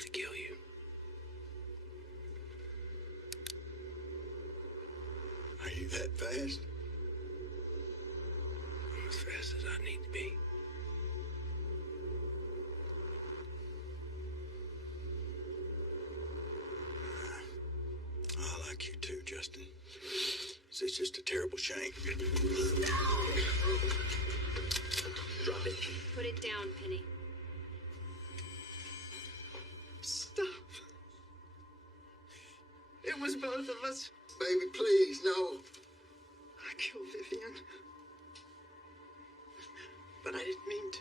to kill you. Are you that fast? I'm as fast as I need to be. I like you too, Justin. It's just a terrible shame. Drop it. Put it down, Penny. Stop. It was both of us. Baby, please, no. I killed Vivian. But I didn't mean to.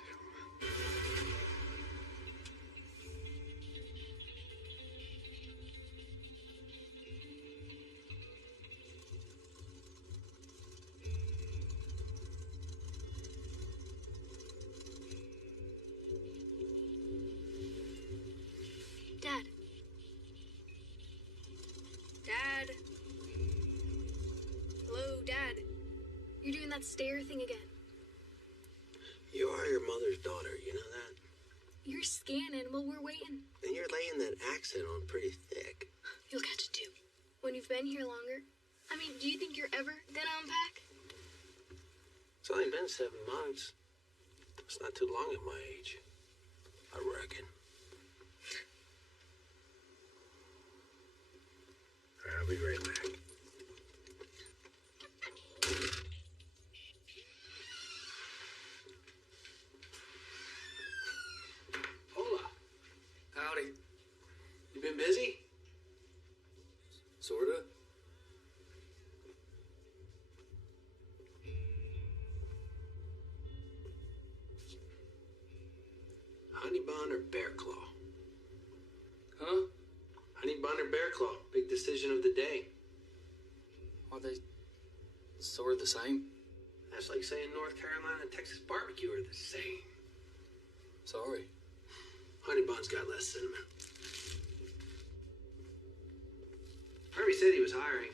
Dad. Dad. Hello, Dad. You're doing that stare thing again. You are your mother's daughter, you know that? You're scanning while we're waiting. And you're laying that accent on pretty thick. You'll catch it too. When you've been here longer. I mean, do you think you're ever gonna unpack? It's only been 7 months. It's not too long at my age, I reckon. All right, I'll be right back. Hola. Howdy. You been busy? Sorta. Honey bun or bear claw? Huh? Honey bun or bear claw? Big decision of the day. Are they sort of the same? That's like saying North Carolina and Texas barbecue are the same. Sorry. Honey bun's got less cinnamon. Harvey said he was hiring.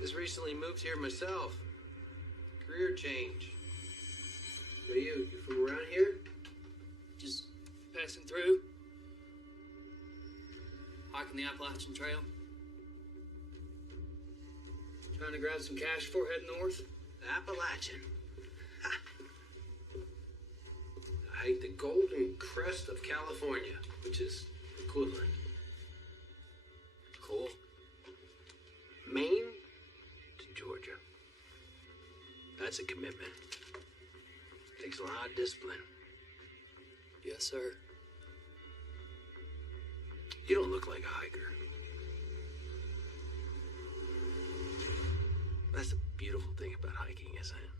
Just recently moved here myself. Career change. Are you from around here? Just passing through. Hiking the Appalachian Trail. Trying to grab some cash before heading north. Appalachian. Ha. I hike the Golden Crest of California, which is equivalent. Cool. Maine to Georgia. That's a commitment. Takes a lot of discipline. Yes, sir. You don't look like a hiker. That's the beautiful thing about hiking, isn't it?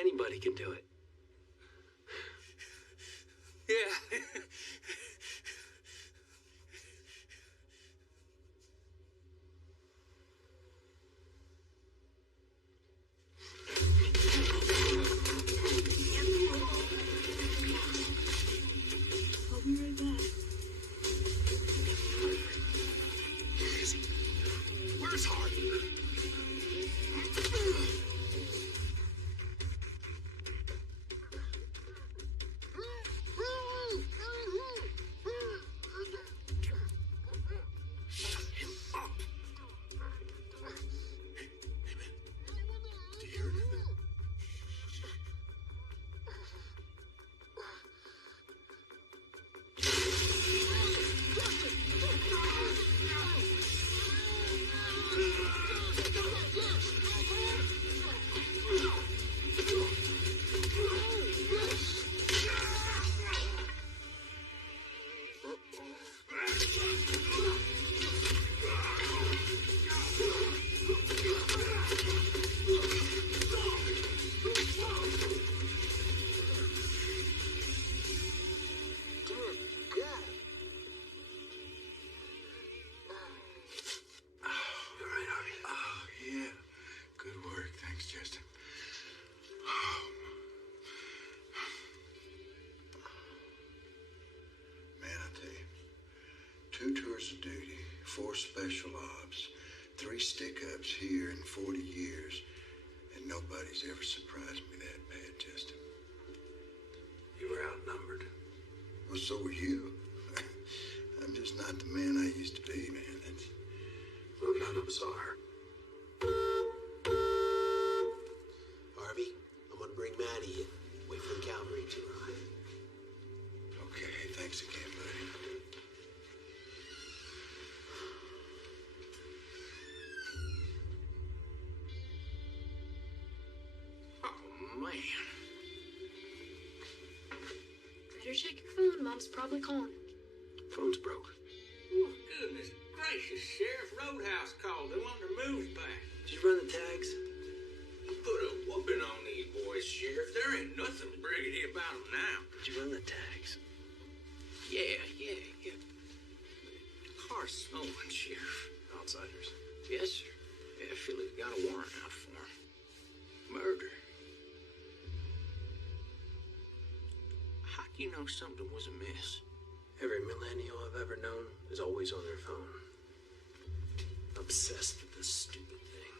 Anybody can do it. Yeah. I'll be right back. Where is he? Where's Harvey? Him up. Hey, man. Do you hear anything? All right, Harvey. Oh, yeah. Good work. Thanks, Justin. Oh. Man, I tell you, 2 tours of duty, 4 special ops, 3 stick-ups here in 40 years, and nobody's ever surprised me that bad, Justin. You were outnumbered. Well, so were you. I'm just not the man I used to be, man. Well, none of us are. Harvey, I'm gonna bring Maddie in. Wait for the cavalry to arrive. Okay, thanks again, buddy. Oh, man. Better check your phone. Mom's probably calling. Phone's broke. Oh, goodness gracious, Sheriff. Roadhouse called. They want their moves back. Did you run the tags? Put a whooping on these boys, Sheriff. There ain't nothing briggedy about them now. Did you run the tags? Yeah. The car's stolen, Sheriff. Outsiders. Yes, sir. Yeah, Philly's got a warrant out for him. Murder. How do you know something was amiss? Every millennial I've ever known is always on their phone. Obsessed with this stupid thing.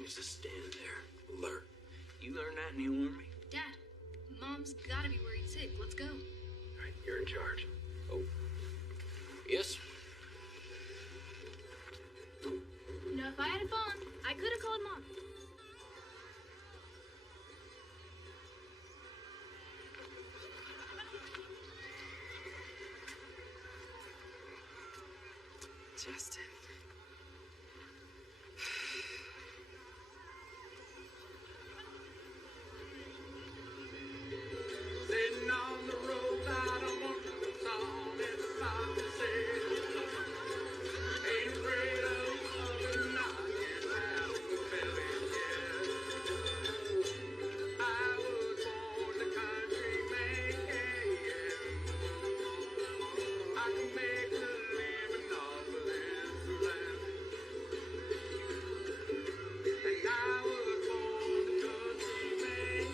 Used to stand there, alert. You learned that in the Army? Dad, Mom's gotta be worried sick. Let's go. All right, you're in charge. Oh. Yes, sir. You know, if I had a phone, I could have called Mom. Justin. Sitting on the road, I don't want to go song. It's about to say, ain't afraid of other knocking out the belly, yeah. I was born the country man. I can make a living off of this land. And I was born the country man.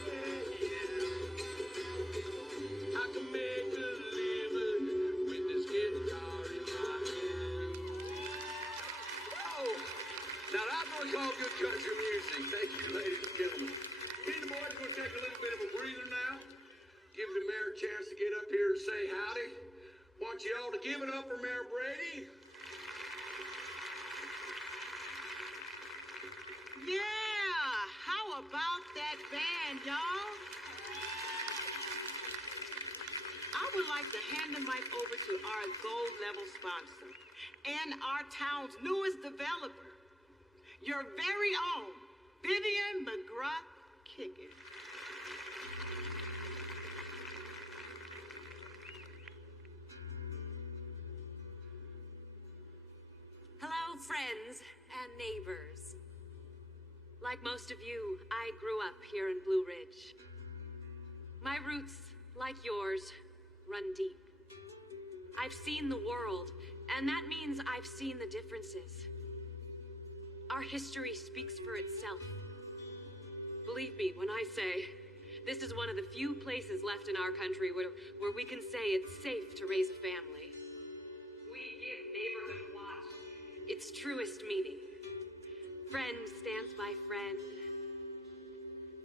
I can make a living with this guitar in my hand. Oh, now that's what we call good country music. Thank you, ladies and gentlemen. Can the boys go take a little bit of a breather now? Give the mayor a chance to get up here and say howdy. Want you all to give it up for Mayor Brady. Yeah, how about that band, y'all? I would like to hand the mic over to our gold level sponsor and our town's newest developer, your very own Vivian McGrath Kickett. Hello, friends and neighbors. Like most of you, I grew up here in Blue Ridge. My roots, like yours, run deep. I've seen the world, and that means I've seen the differences. Our history speaks for itself. Believe me when I say, this is one of the few places left in our country where we can say it's safe to raise a family. We give neighborhood watch its truest meaning. Friend stands by friend.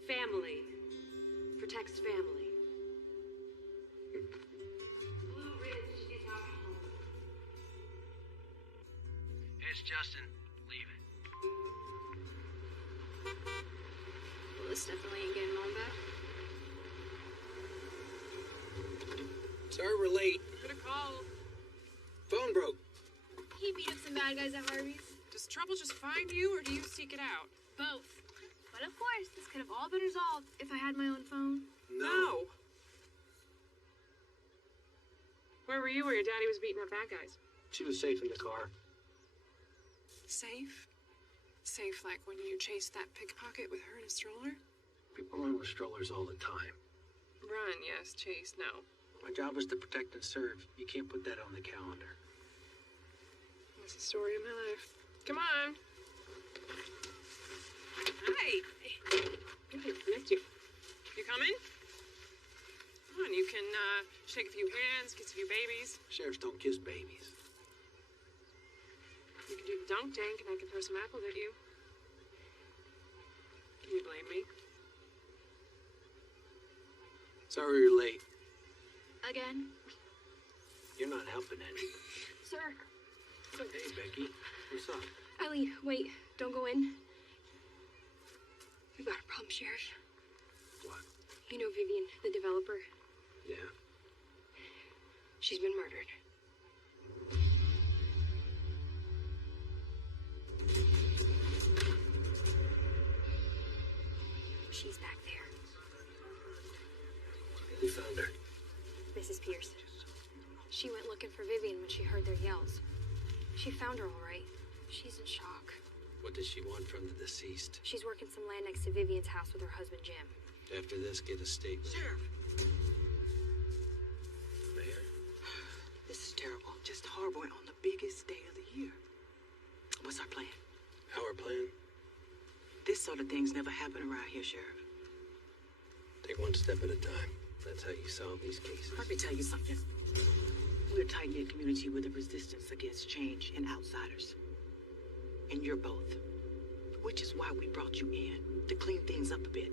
Family protects family. Blue Ridge is our home. It's Justin. Leave it. Well, this definitely ain't getting Mom back. Sorry we're late. Could've called. Phone broke. He beat up some bad guys at Harvey's. Does trouble just find you, or do you seek it out? Both. But of course, this could have all been resolved if I had my own phone. No. Where were you where your daddy was beating up bad guys? She was safe in the car. Safe? Safe like when you chased that pickpocket with her in a stroller? People run with strollers all the time. Run, yes. Chase, no. My job is to protect and serve. You can't put that on the calendar. That's the story of my life. Come on. Hi. Missed you. You coming? Come on, you can shake a few hands, kiss a few babies. Sheriffs don't kiss babies. You could do the dunk tank and I could throw some apples at you. Can you blame me? Sorry you're late. Again? You're not helping any. Sir. Hey, Becky. What's up? Eileen, wait. Don't go in. We've got a problem, Sheriff. What? You know Vivian, the developer? Yeah. She's been murdered. She's back there. Who found her? Mrs. Pierce. She went looking for Vivian when she heard their yells. She found her all right. She's in shock. What does she want from the deceased? She's working some land next to Vivian's house with her husband, Jim. After this, get a statement. Sheriff, Mayor? this is terrible. Just harboring on the biggest day of the year. What's our plan? Our plan? This sort of things never happen around here, Sheriff. Take one step at a time. That's how you solve these cases. Let me tell you something. We're a tight-knit community with a resistance against change and outsiders. And you're both. Which is why we brought you in, to clean things up a bit.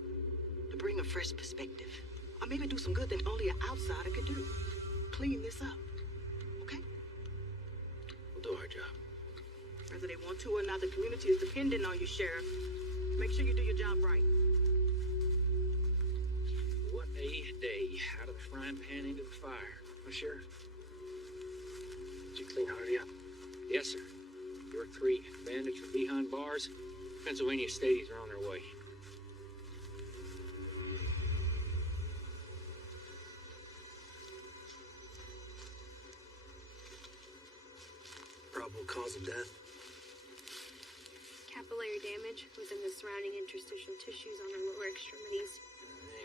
To bring a fresh perspective. Or maybe do some good that only an outsider could do. Clean this up. Okay? We'll do our job. Whether they want to or not, the community is dependent on you, Sheriff. Make sure you do your job right. What a day. Out of the frying pan into the fire. Well, Sheriff? Did you clean Harvey up? Yes, sir. Your 3 bandits are behind bars. Pennsylvania Stadies are on their way. Probable cause of death? Capillary damage within the surrounding interstitial tissues on her lower extremities.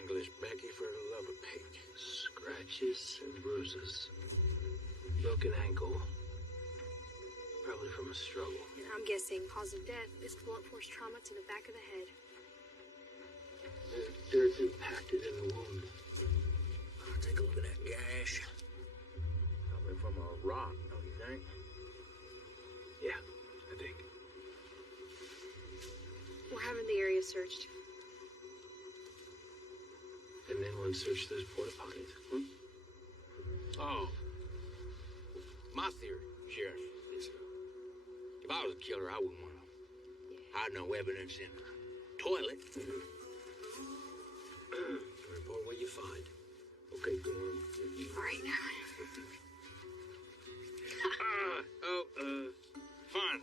English, Becky, for the love of pig. Scratches and bruises. Broken ankle. Probably from a struggle. And I'm guessing cause of death is blunt force trauma to the back of the head. There's dirt impacted in the wound. Take a look at that gash. Probably from a rock, don't you think? Yeah, I think. We're having the area searched. And then we'll search those porta potties. Oh. My theory, Sheriff, is if I was a killer, I wouldn't want to hide no evidence in the toilet. Report what you find. Okay, go on. All right, now. Fine.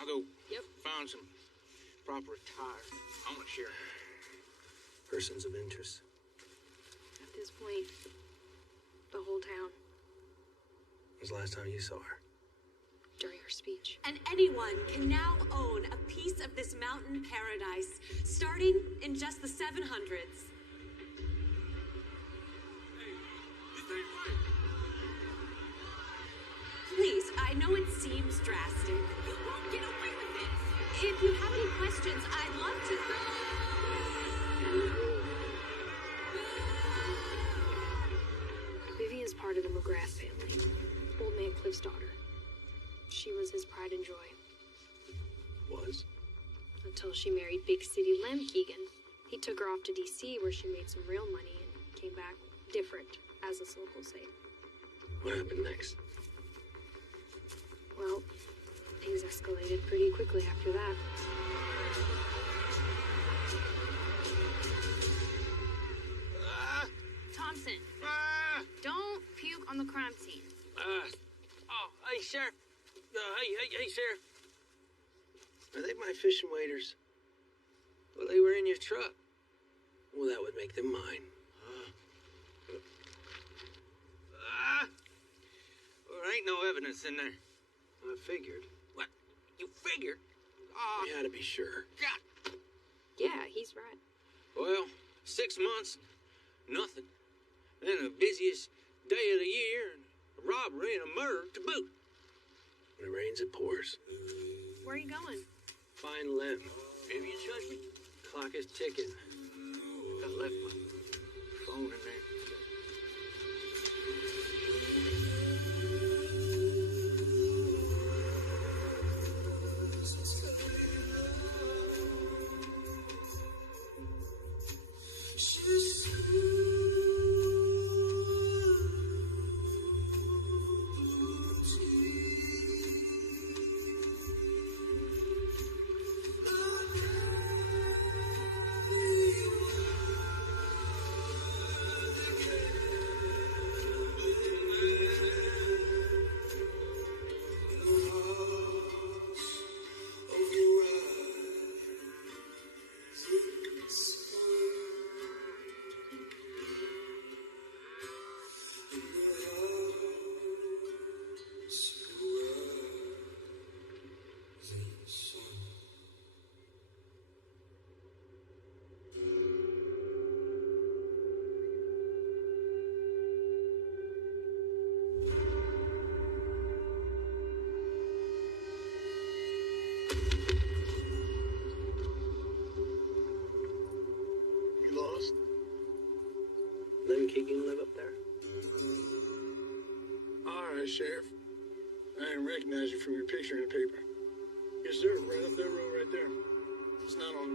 I'll go Yep. find some proper attire. I want to share. Persons of interest. At this point, the whole town, When was the last time you saw her? during her speech. And anyone can now own a piece of this mountain paradise, starting in just the 700s. Please, I know it seems drastic. You won't get away with this. If you have any questions, I'd love to. Vivian's part of the McGrath family. Old man Cliff's daughter. She was his pride and joy. Was? Until she married big city Lem Keegan. He took her off to D.C. where she made some real money and came back different, as us locals say. What happened next? Well, things escalated pretty quickly after that. Thompson, don't puke on the crime scene. Hey, Sheriff. Hey, Sheriff. Are they my fishing waders? Well, they were in your truck. Well, that would make them mine. There ain't no evidence in there. I figured. What? You figured? You had to be sure. God. Yeah, he's right. Well, 6 months, nothing. Then the busiest day of the year, and a robbery and a murder to boot. When it rains, it pours. Where are you going? Find Lem. Vivian's husband? Clock is ticking. I left my phone in there.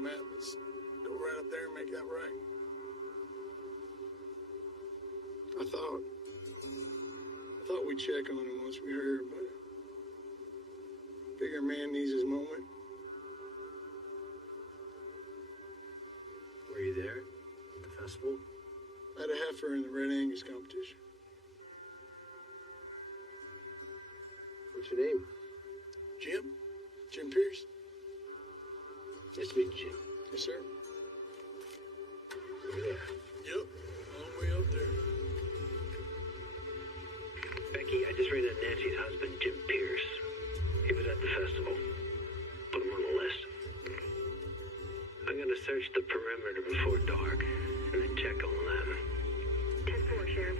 Matt. Let's go right up there and make that right. I thought we'd check on him once we heard, but figure a man needs his moment. Were you there at the festival? I had a heifer in the Red Angus competition. What's your name? Jim Pierce. Nice to meet you, Jim. Yes, sir. Over there. Yep, long way up there. Becky, I just ran into Nancy's husband, Jim Pierce. He was at the festival. Put him on the list. I'm gonna search the perimeter before dark, and then check on them. 10-4, Sheriff.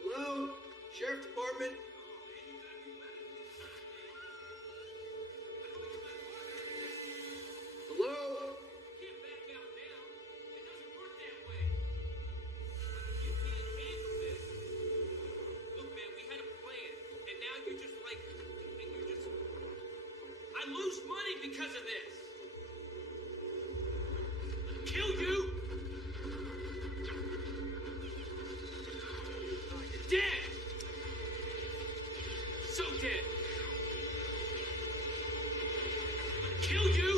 Hello? Sheriff Department? Hello? I lose money because of this. Kill you. You're dead. So dead. Kill you.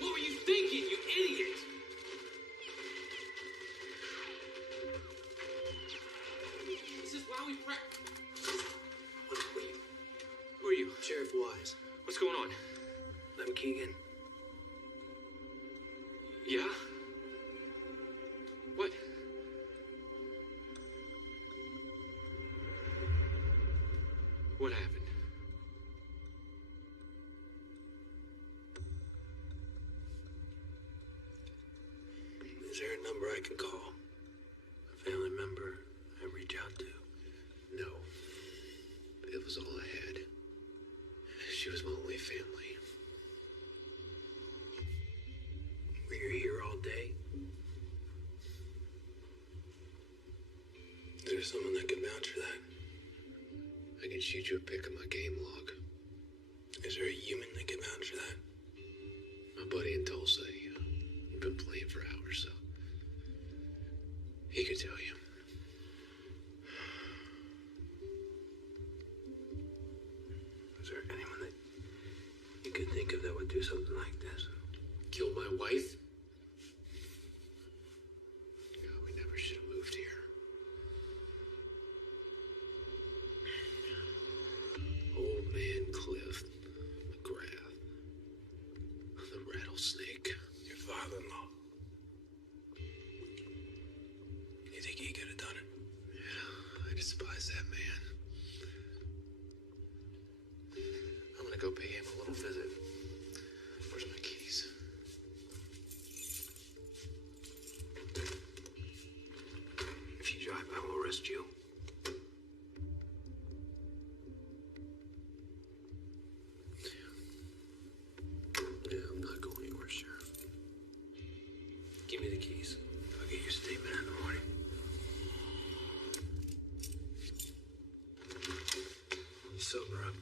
What were you thinking, you idiot? This is why we practice. Who are you? Sheriff Wise. What's going on? I'm Keegan. Yeah? What? What happened? Is there a number I can call? A family member I reach out to? No. It was all I had. She was my only family. Were you here all day? Is there someone that can vouch for that? I can shoot you a pic of my game log. Is there a human that can vouch for that? My buddy in Tulsa, he's been playing for hours, so he could tell you. Is there anyone that you could think of that would do something like this? Kill my wife? No, we never should have moved here. Old man Cliff McGrath. The rattlesnake. Your father-in-law. You think he could have done it? Yeah, I despise that man. I'm gonna go pay him a little visit. Where's my keys? If you drive, I will arrest you. Yeah, I'm not going anywhere, Sheriff. Give me the keys. I'll get your statement in the morning. You sober up.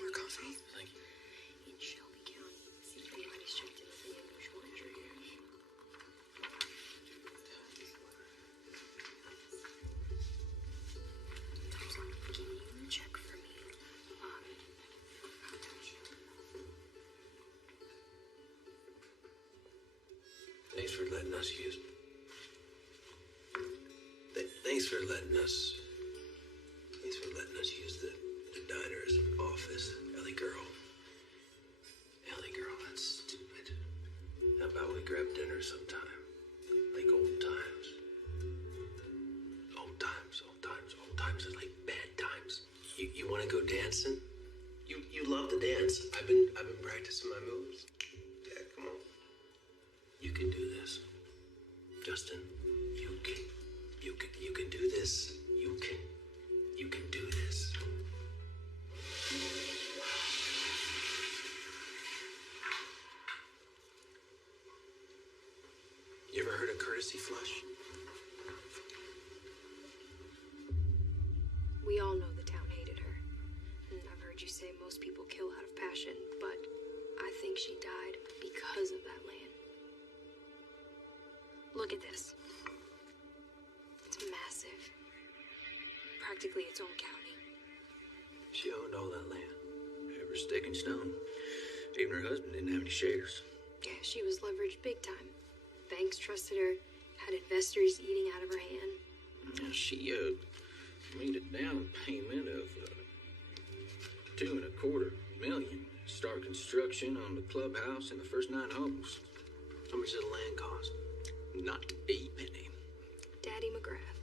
More coffee? Thank you. In Shelby County, CPI's checked in with an unusual injury. Tom, can you check for me? Thanks for letting us use. Thanks for letting us use the diner as an office. Ellie girl, that's stupid. How about we grab dinner sometime? Like old times. Old times are like bad times. You wanna go dancing? You love to dance. I've been practicing my moves. Yeah, come on. You can do this. Justin, you can do this. You can do this. You ever heard of courtesy flush? We all know the town hated her. And I've heard you say most people kill out of passion, but I think she died because of that land. Look at this. It's massive. Practically its own county. She owned all that land. Every stick and stone. Even her husband didn't have any shares. Yeah, she was leveraged big time. Banks trusted her, had investors eating out of her hand. Now, she made a down payment of $2.25 million. Start construction on the clubhouse and the first 9 homes. How much did the land cost? Not a penny. Daddy McGrath.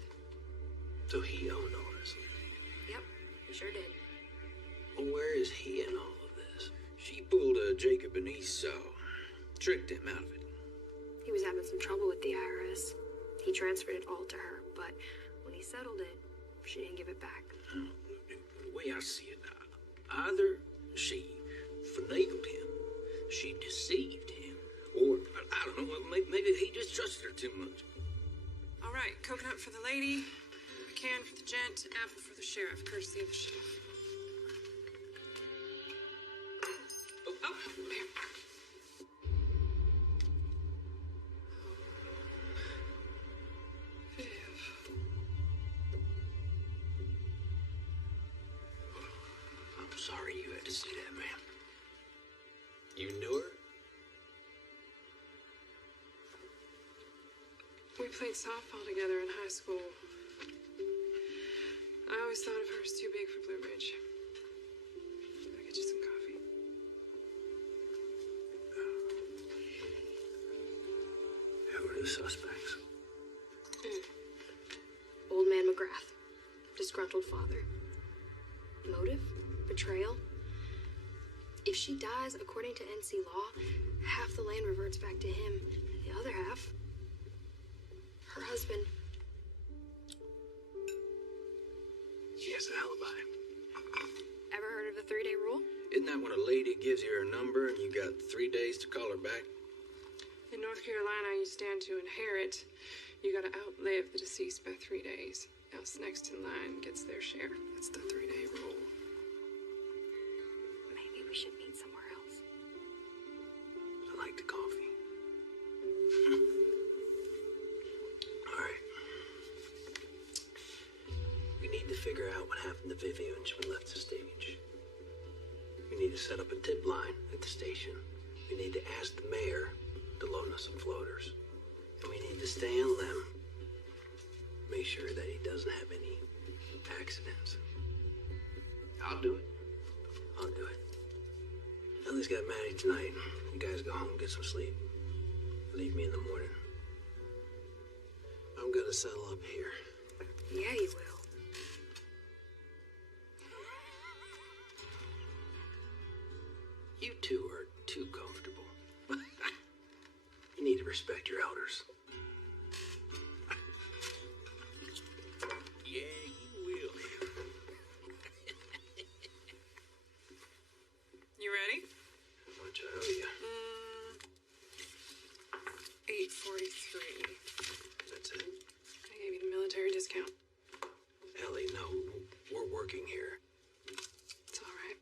So he owned all this land. Yep, he sure did. Well, where is he in all of this? She pulled a Jacob and Esau. Tricked him out of it. He was having some trouble with the IRS. He transferred it all to her, but when he settled it, she didn't give it back. The way I see it, either she finagled him, she deceived him, or, I don't know, maybe he just trusted her too much. All right, coconut for the lady, a can for the gent, apple for the sheriff, courtesy of the chef. Oh, here. I'm sorry you had to see that, man. You knew her? We played softball together in high school. I always thought of her as too big for Blue Ridge. I'll get you some coffee. Who are the suspects? Old man McGrath. Disgruntled father. Motive? Betrayal? If she dies, according to NC law, half the land reverts back to him. The other half, her husband. She has an alibi. Ever heard of the 3-day rule? Isn't that when a lady gives you her number and you got 3 days to call her back? In North Carolina, you stand to inherit. You gotta outlive the deceased by 3 days. Else next in line gets their share. That's the 3-day rule. Maybe we should meet somewhere else. I like the coffee. All right. We need to figure out what happened to Vivian when she left the stage. We need to set up a tip line at the station. We need to ask the mayor to loan us some floaters. And we need to stay on them. Make sure that he doesn't have any accidents. I'll do it. I'll do it. Ellie's got Maddie tonight. You guys go home, get some sleep. Leave me in the morning. I'm gonna settle up here. Yeah, you will. You two are too comfortable. You need to respect your elders. Yeah, you will. You ready? How much I owe you? 843. That's it? I gave you the military discount. Ellie, no. We're working here. It's all right.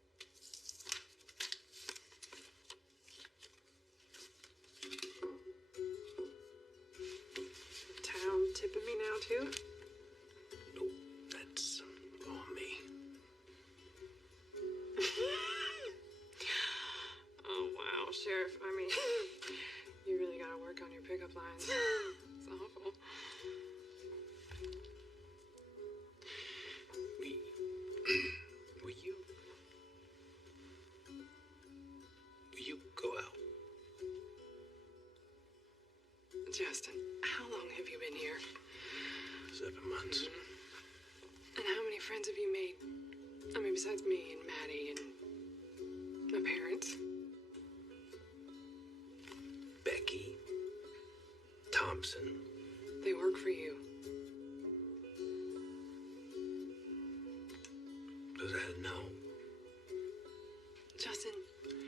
Town tipping me now, too? Nope, that's on me. Oh, wow, Sheriff. I mean, you really gotta work on your pickup lines. It's awful. months. And how many friends have you made? I mean, besides me and Maddie and my parents. Becky, Thompson. They work for you. Does that no? Justin,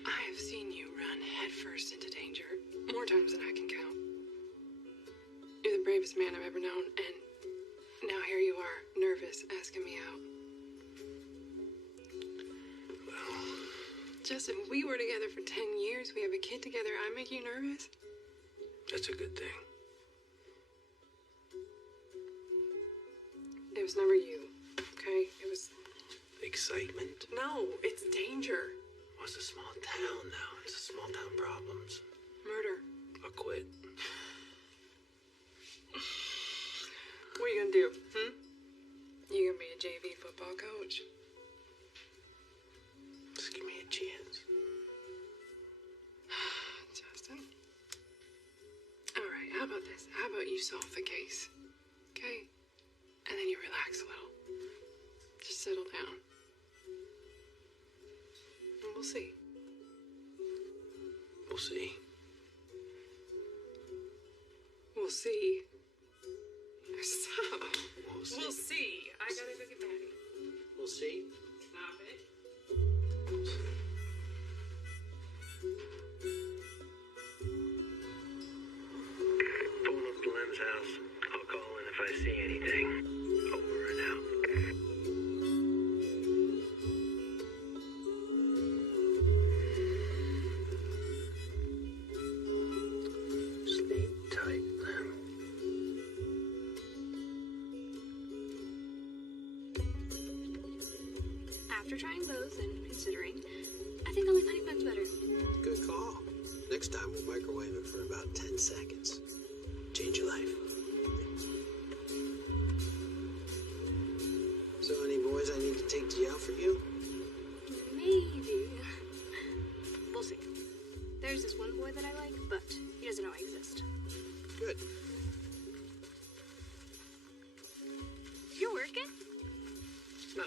I have seen you run headfirst into danger more times than I can count. You're the bravest man I've ever known, and now here you are, nervous, asking me out. Well, Justin, we were together for 10 years. We have a kid together. I make you nervous? that's a good thing. It was never you, okay? It was... Excitement. No, it's danger. Well, it's a small town now. It's a small town problems. Murder. I'll quit. What are you gonna do, You gonna be a JV football coach? Just give me a chance. Justin. All right, how about this? How about you solve the case, okay? And then you relax a little. Just settle down. And we'll see. We'll see. We'll see. Stop. We'll see. We'll see. I gotta go get Maddie. We'll see. Stop it. Pulling up to Lem's house. I'll call in if I see anything. Over and out. Sleep tight, Lem. After trying both and considering, I think I'll like honey buns better. Good call. Next time we'll microwave it for about 10 seconds. Change your life. So any boys I need to take to yell for you? Maybe. We'll see. There's this one boy that I like, but he doesn't know I exist. Good. You're working? No.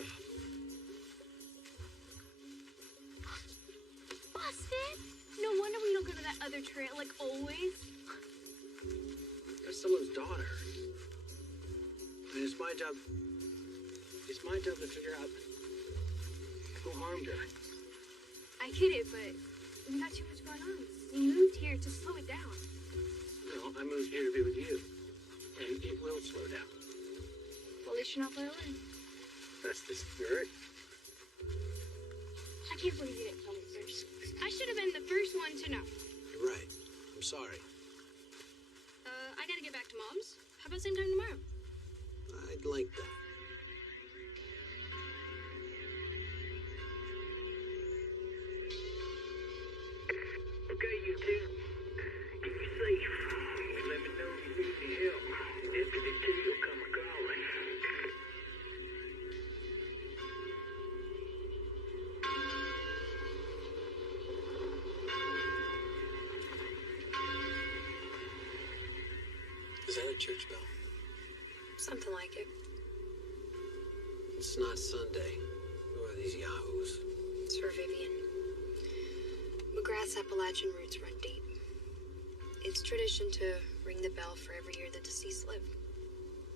Busted! No wonder we don't go to that other trail like always. That's someone's daughter. And it's my job. It's my job to figure out who harmed her. I get it, but we got too much going on. We moved here to slow it down. No, I moved here to be with you. And it will slow down. Well, at least you're not far away. That's the spirit. I can't believe you didn't tell me first. I should have been the first one to know. You're right. I'm sorry. I gotta get back to Mom's. How about same time tomorrow? I'd like that. Okay, you two. Keep you safe. Let me know if you need any help. Deputy T will come a-calling. Is that a church bell? Something like it. It's not Sunday. Who are these yahoos? It's for Vivian. McGrath's Appalachian roots run deep. It's tradition to ring the bell for every year the deceased lived.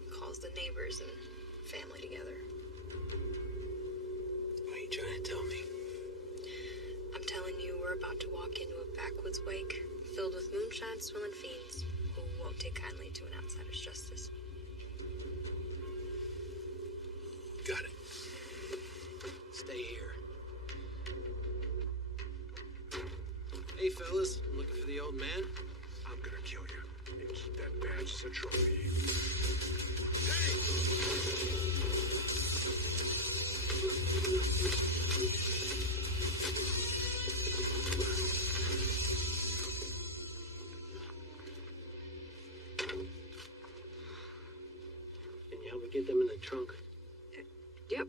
It calls the neighbors and family together. What are you trying to tell me? I'm telling you, we're about to walk into a backwoods wake filled with moonshine-swilling fiends who won't take kindly to an outsider's justice. Got it. Stay here. Hey, fellas. Looking for the old man? I'm gonna kill you and keep that badge as a trophy. Can you help me get them in the trunk? Yep.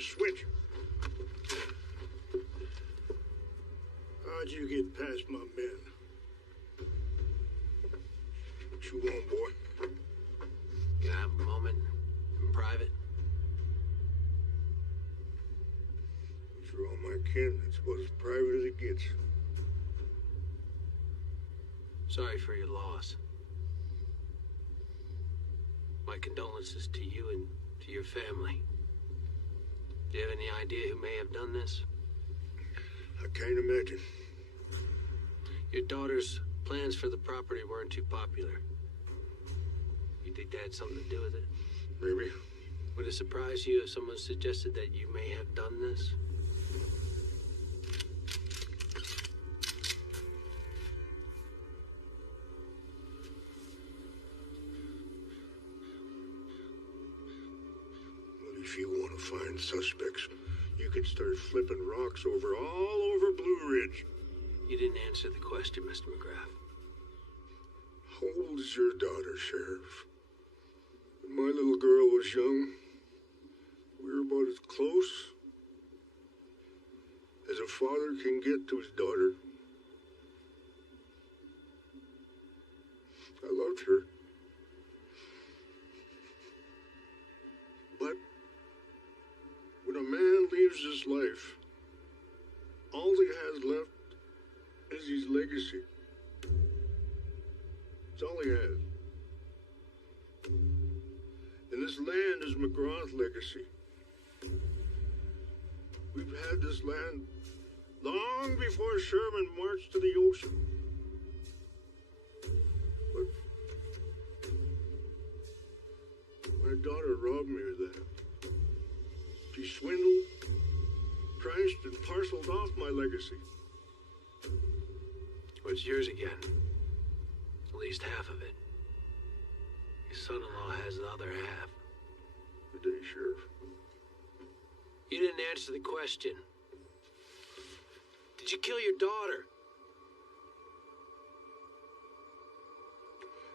a switch. How'd you get past my men? What you want, boy? Can I have a moment in private? You're all my kin. That's about as private as it gets. Sorry for your loss. My condolences to you and to your family. Do you have any idea who may have done this? I can't imagine. Your daughter's plans for the property weren't too popular. You think that had something to do with it? Maybe. Would it surprise you if someone suggested that you may have done this? If you want to find suspects, you could start flipping rocks all over Blue Ridge. You didn't answer the question, Mr. McGrath. How old is your daughter, Sheriff? When my little girl was young, we were about as close as a father can get to his daughter. I loved her. But when a man leaves this life, all he has left is his legacy. It's all he has. And this land is McGraw's legacy. We've had this land long before Sherman marched to the ocean. But my daughter robbed me of that. She swindled, priced, and parceled off my legacy. What's yours again? At least half of it. Your son-in-law has the other half. Good day, Sheriff. You didn't answer the question. Did you kill your daughter?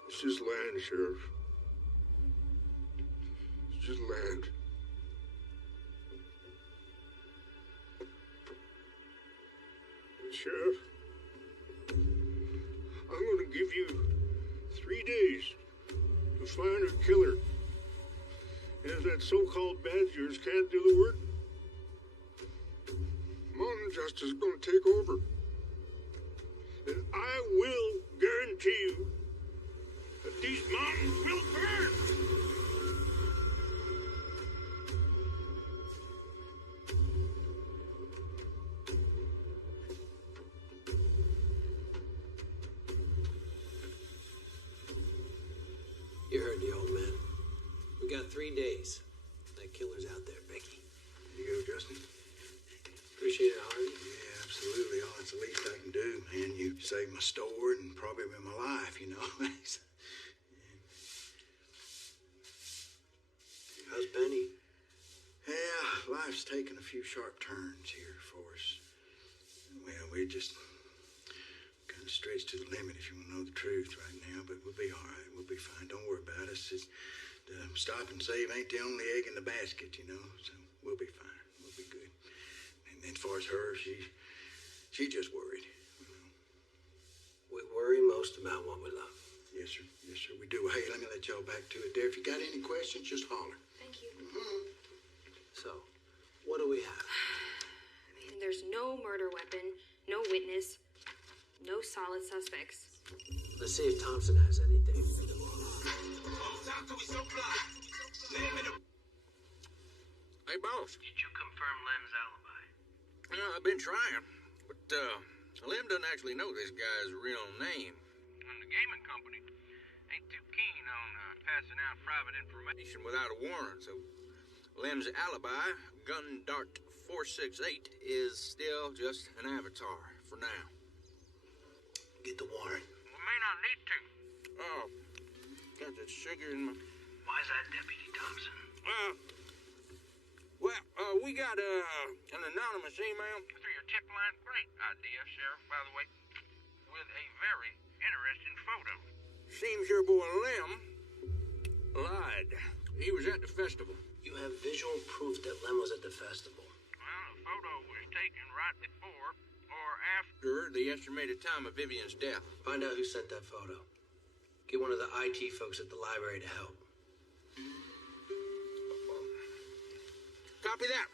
It's just land, Sheriff. It's just land. Sheriff, I'm going to give you 3 days to find a killer. And if that so-called badge of yours can't do the work, Mountain Justice is going to take over. And I will guarantee you that these mountains will burn. You heard the old man. We got 3 days. That killer's out there, Becky. Here you go, Justin. Appreciate it, Harvey. Yeah, absolutely. Oh, it's the least I can do, man. You saved my store and probably my life, you know. How's Benny? Yeah, life's taken a few sharp turns here for us. Well, we're just kind of stretched to the limit, if you want to know the truth right now, but we'll be all right. We'll be fine. Don't worry about us. It's, stop and save ain't the only egg in the basket, you know, so we'll be fine. We'll be good. And as far as her, she just worried. You know. We worry most about what we love. Yes, sir. Yes, sir. We do. Hey, let me let y'all back to it there. If you got any questions, just holler. Thank you. So, what do we have? I mean, there's no murder weapon, no witness, no solid suspects. Let's see if Thompson has anything. Hey, boss. Did you confirm Lem's alibi? Yeah, I've been trying, but Lem doesn't actually know this guy's real name. And the gaming company ain't too keen on passing out private information Without a warrant, so Lem's alibi, Gun Dart 468, is still just an avatar for now. Get the warrant. We may not need to. Oh, got that sugar in my... Why's that, Deputy Thompson? We got an anonymous email. Through your tip line? Great idea, Sheriff, by the way. With a very interesting photo. Seems your boy Lem lied He was at the festival. You have visual proof that Lem was at the festival. Well, the photo was taken right before or after. After the estimated time of Vivian's death. Find out who sent that photo. Get one of the IT folks at the library to help. Copy that.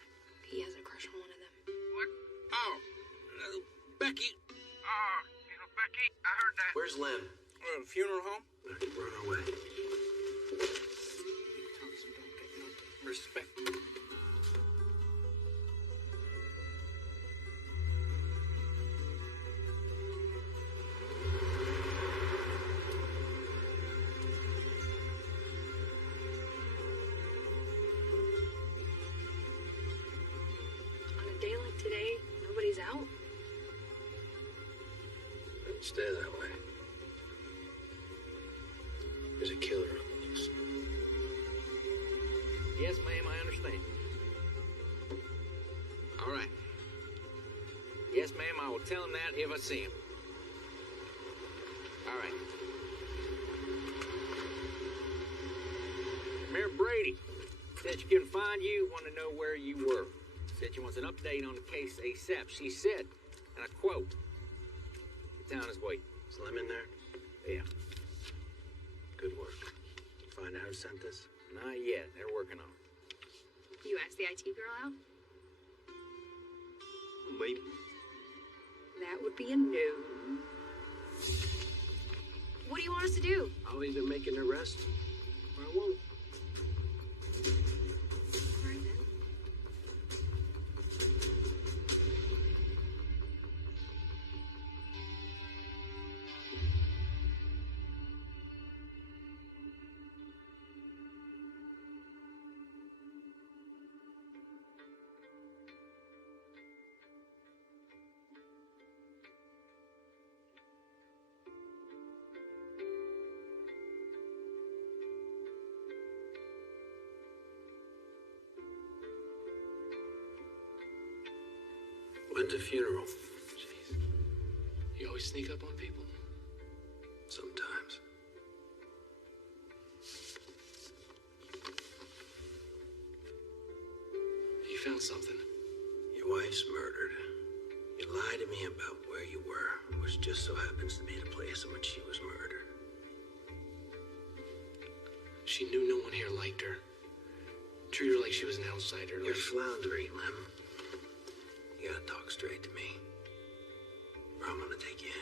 He has a crush on one of them. What? Oh, Becky. Becky, I heard that. Where's Lem? Funeral home? We're on our way. Respect. On a day like today, nobody's out. It'll stay that way. There's a killer on the loose. Yes, ma'am, I understand. All right. Yes, ma'am, I will tell him that if I see him. All right. Mayor Brady said she couldn't find you, want to know where you were. Said she wants an update on the case ASAP. She said, and I quote, "The town is waiting." Is Lem in there? Yeah. Good work. Find out who sent this? Not yet. They're working on it. You asked the IT girl out? Maybe. That would be a no. What do you want us to do? I'll either make an arrest or I won't. All right, then. When's the funeral? Jeez. You always sneak up on people? Sometimes. You found something. Your wife's murdered. You lied to me about where you were, which just so happens to be the place in which she was murdered. She knew no one here liked her. Treated her like she was an outsider. You're Like... floundering, Lem. You gotta talk straight to me, or I'm gonna take you in.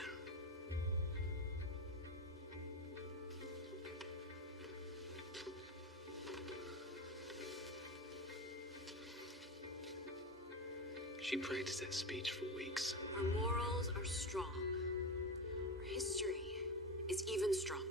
She practiced that speech for weeks. Our morals are strong. Our history is even stronger.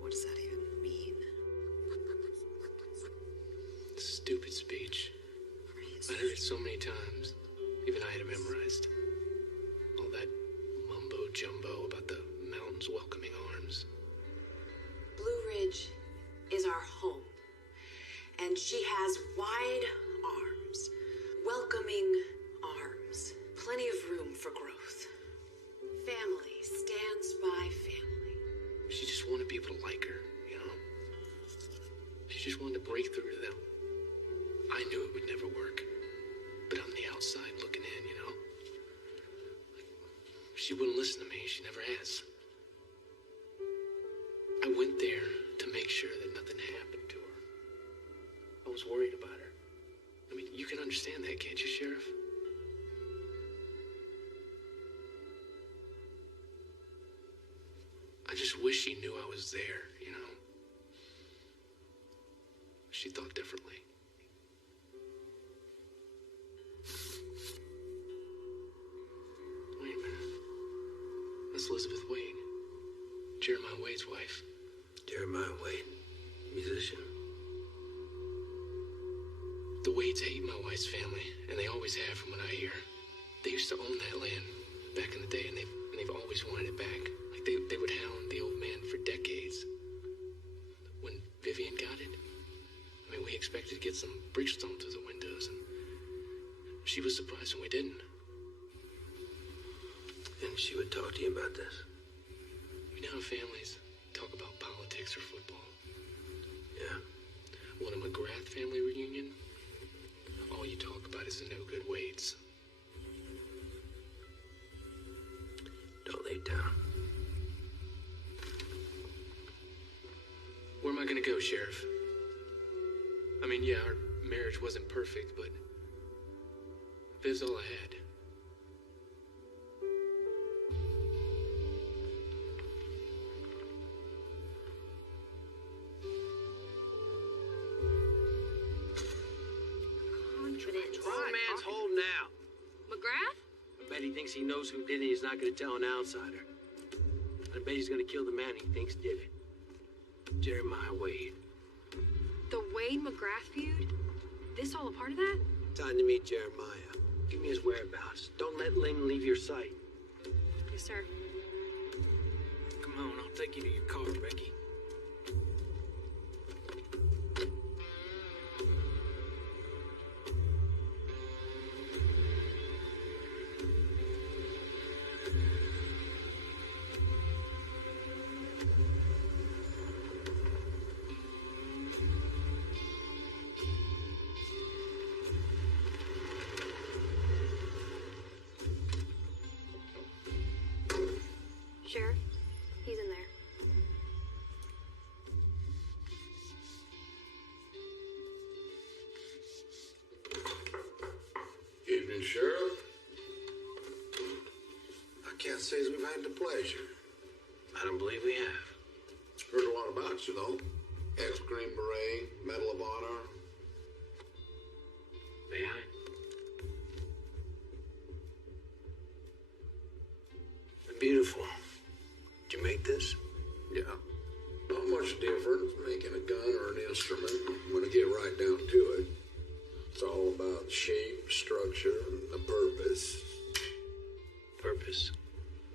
What does that even mean? Stupid speech. I heard it so many times. Even I had it memorized. All that mumbo jumbo about the mountains welcoming arms. Blue Ridge is our home, and she has wide arms, welcoming arms, plenty of room for growth. Family stands by family. She just wanted people to like her, you know? She just wanted to break through to them. I knew it would never work, but on the outside looking in, you know? She wouldn't listen to me. She never has. I went there to make sure that nothing happened to her. I was worried about her. I mean, you can understand that, can't you, Sheriff? I just wish she knew I was there, you know? She thought differently. Jeremiah Wade, musician. The Wades hate my wife's family, and they always have from what I hear. They used to own that land back in the day, and they've always wanted it back. Like they would hound the old man for decades. When Vivian got it, I mean, we expected to get some Bridgestone through the windows, and she was surprised when we didn't. And she would talk to you about this? You know how families talk about politics or football? Yeah. Well, in a McGrath family reunion, all you talk about is the no-good Wades. Don't lay down. Where am I gonna go, Sheriff? I mean, yeah, our marriage wasn't perfect, but Viv's all I had. Confident. Old man's holding out. McGrath? I bet he thinks he knows who did it. He's not going to tell an outsider. I bet he's going to kill the man he thinks did it. Jeremiah Wade. The Wade McGrath feud? This all a part of that? Time to meet Jeremiah. Give me his whereabouts. Don't let Lynn leave your sight. Yes, sir. Come on, I'll take you to your car, Becky. Sheriff, he's in there. Evening, Sheriff. I can't say as we've had the pleasure. I don't believe we have. Heard a lot about you, though. Ex-Green Beret, Medal of Honor. May I? Beautiful. Did you make this? Yeah. Not much different from making a gun or an instrument when you get right down to it. It's all about shape, structure, and the purpose. Purpose?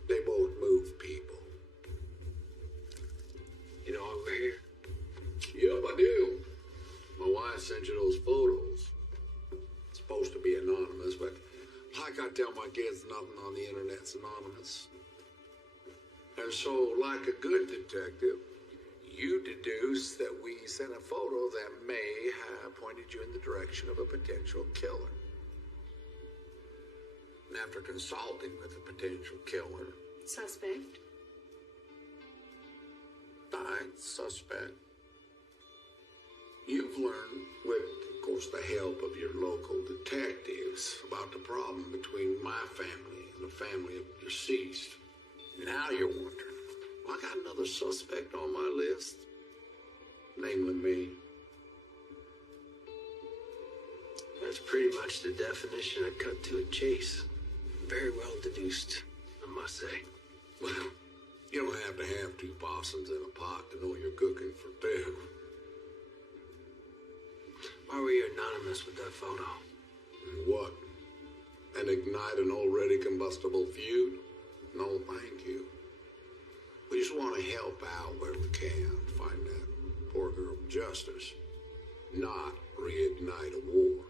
They both move people. You know why we're here? Yep, I do. My wife sent you those photos. It's supposed to be anonymous, but like I tell my kids, nothing on the internet's anonymous. And so, like a good detective, you deduce that we sent a photo that may have pointed you in the direction of a potential killer. And after consulting with the potential killer, Suspect? suspect, you've learned, with, of course, the help of your local detectives, about the problem between my family and the family of deceased. Now you're wondering, well, I got another suspect on my list, namely me. That's pretty much the definition of cut to a chase. Very well deduced, I must say. Well, you don't have to have two possums in a pot to know you're cooking for two. Why were you anonymous with that photo? What? And ignite an already combustible feud? No, thank you. We just want to help out where we can, find that poor girl justice, not reignite a war.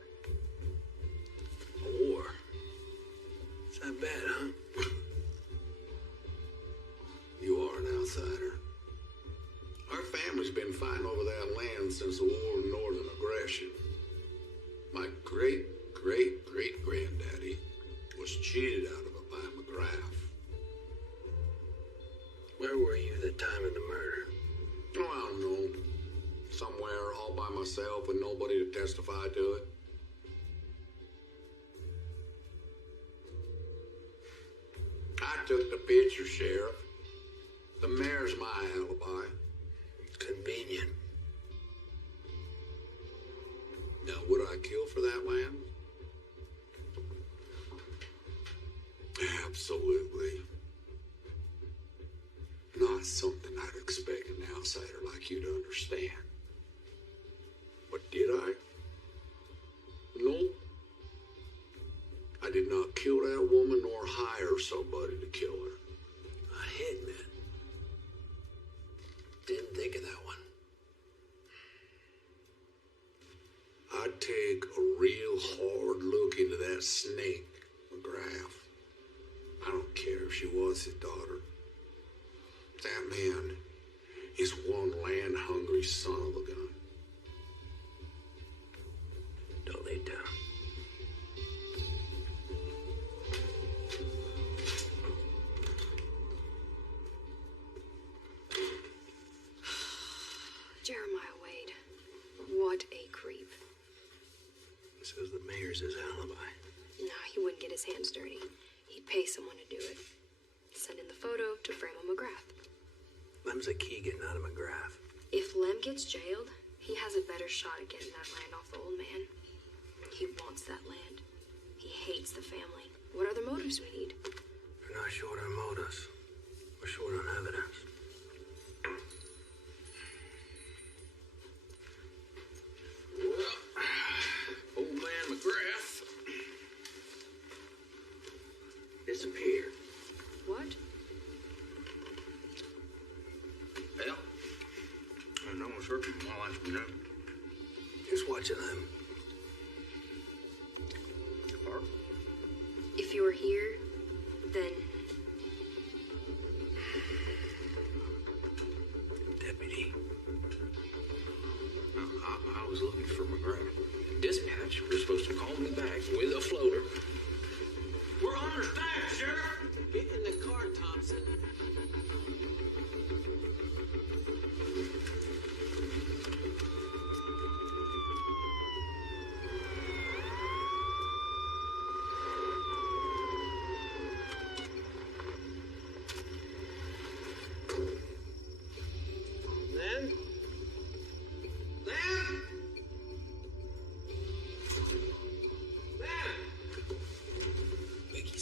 A war? It's that bad, huh? You are an outsider. Our family's been fighting over that land since the War of Northern Aggression. My great-great-great-granddaddy was cheated out of it by McGrath. Where were you the time of the murder? Oh, I don't know. Somewhere all by myself with nobody to testify to it. I took the picture, Sheriff. The mayor's my alibi. Convenient. Now, would I kill for that land? Absolutely. Not something I'd expect an outsider like you somebody to kill her. A hitman. Didn't think of that one. I'd take a real hard look into that snake, McGrath. I don't care if she was his daughter. That man is one land-hungry son of a gun. Don't lay it down. Jeremiah Wade. What a creep. Says the mayor's his alibi. Nah, he wouldn't get his hands dirty. He'd pay someone to do it. Send in the photo to Framo McGrath. Lem's a Keegan, not a McGrath. If Lem gets jailed, he has a better shot at getting that land off the old man. He wants that land. He hates the family. What other motives we need? We're not short on motives. We're short on evidence. Well, old man McGrath disappeared. What? Well, no one's heard from him while I've been known. Just watching them. If you were here, then... Deputy. I was looking for McGrath. Dispatch was supposed to call me back with a floater. We're understaffed, Sheriff! Get in the car, Thompson.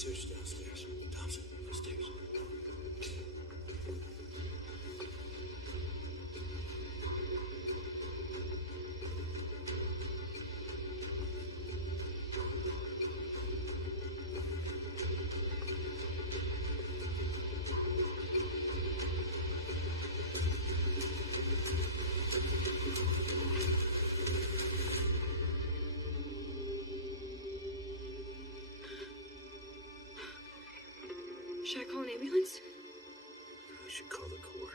Downstairs. Thompson, upstairs. Should I call an ambulance? We should call the coroner.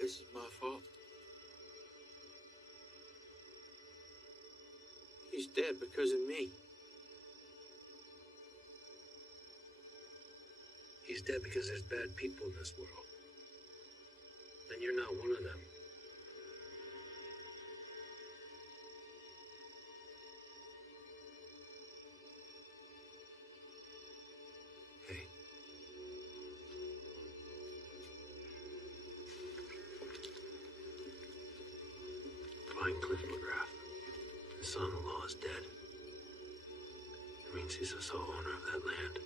This is my fault. He's dead because of me. He's dead because there's bad people in this world. And you're not one of them. Hey. Find Cliff McGrath. His son-in-law is dead. It means he's the sole owner of that land.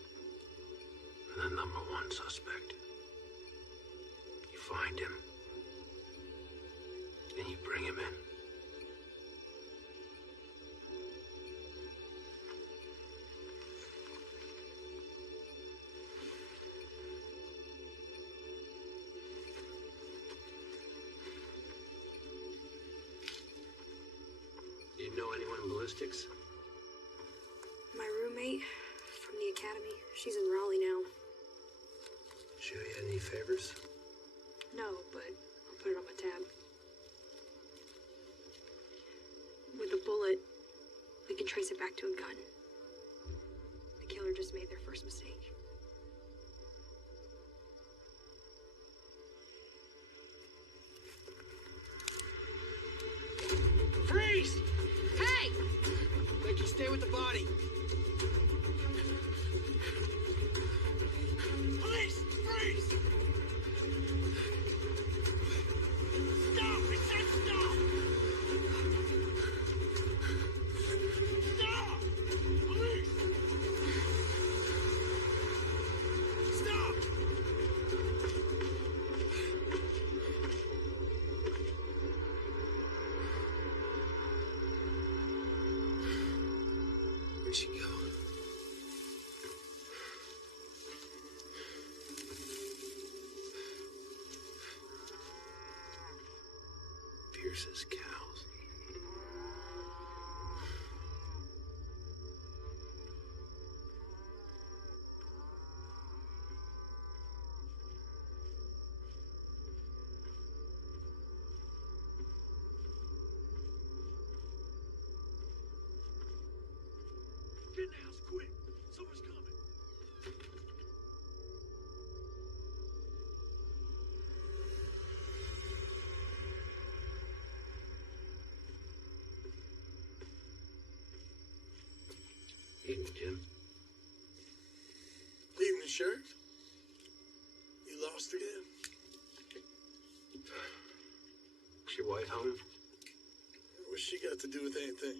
And the number one suspect. You find him. And you bring him in. Do you know anyone in ballistics? My roommate from the academy. She's in Raleigh now. Show you any favors? No, but I'll put it on my tab. With a bullet, we can trace it back to a gun. The killer just made their first mistake. Freeze! Hey! Becky, stay with the body. Police! Freeze! Stop! I said stop! Pierce's cows. Get in the house quick. Someone's coming. Evening, Jim. Evening, Sheriff. You lost again? Is your wife home? What's she got to do with anything?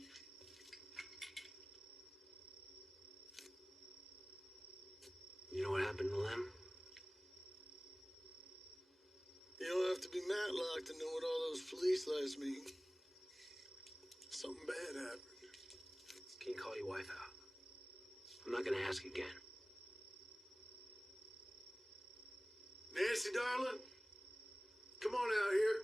You know what happened to Lem? You don't have to be Matlock to know what all those police lights mean. Something bad happened. Can you call your wife out? I'm not gonna ask again. Nancy, darling, come on out here.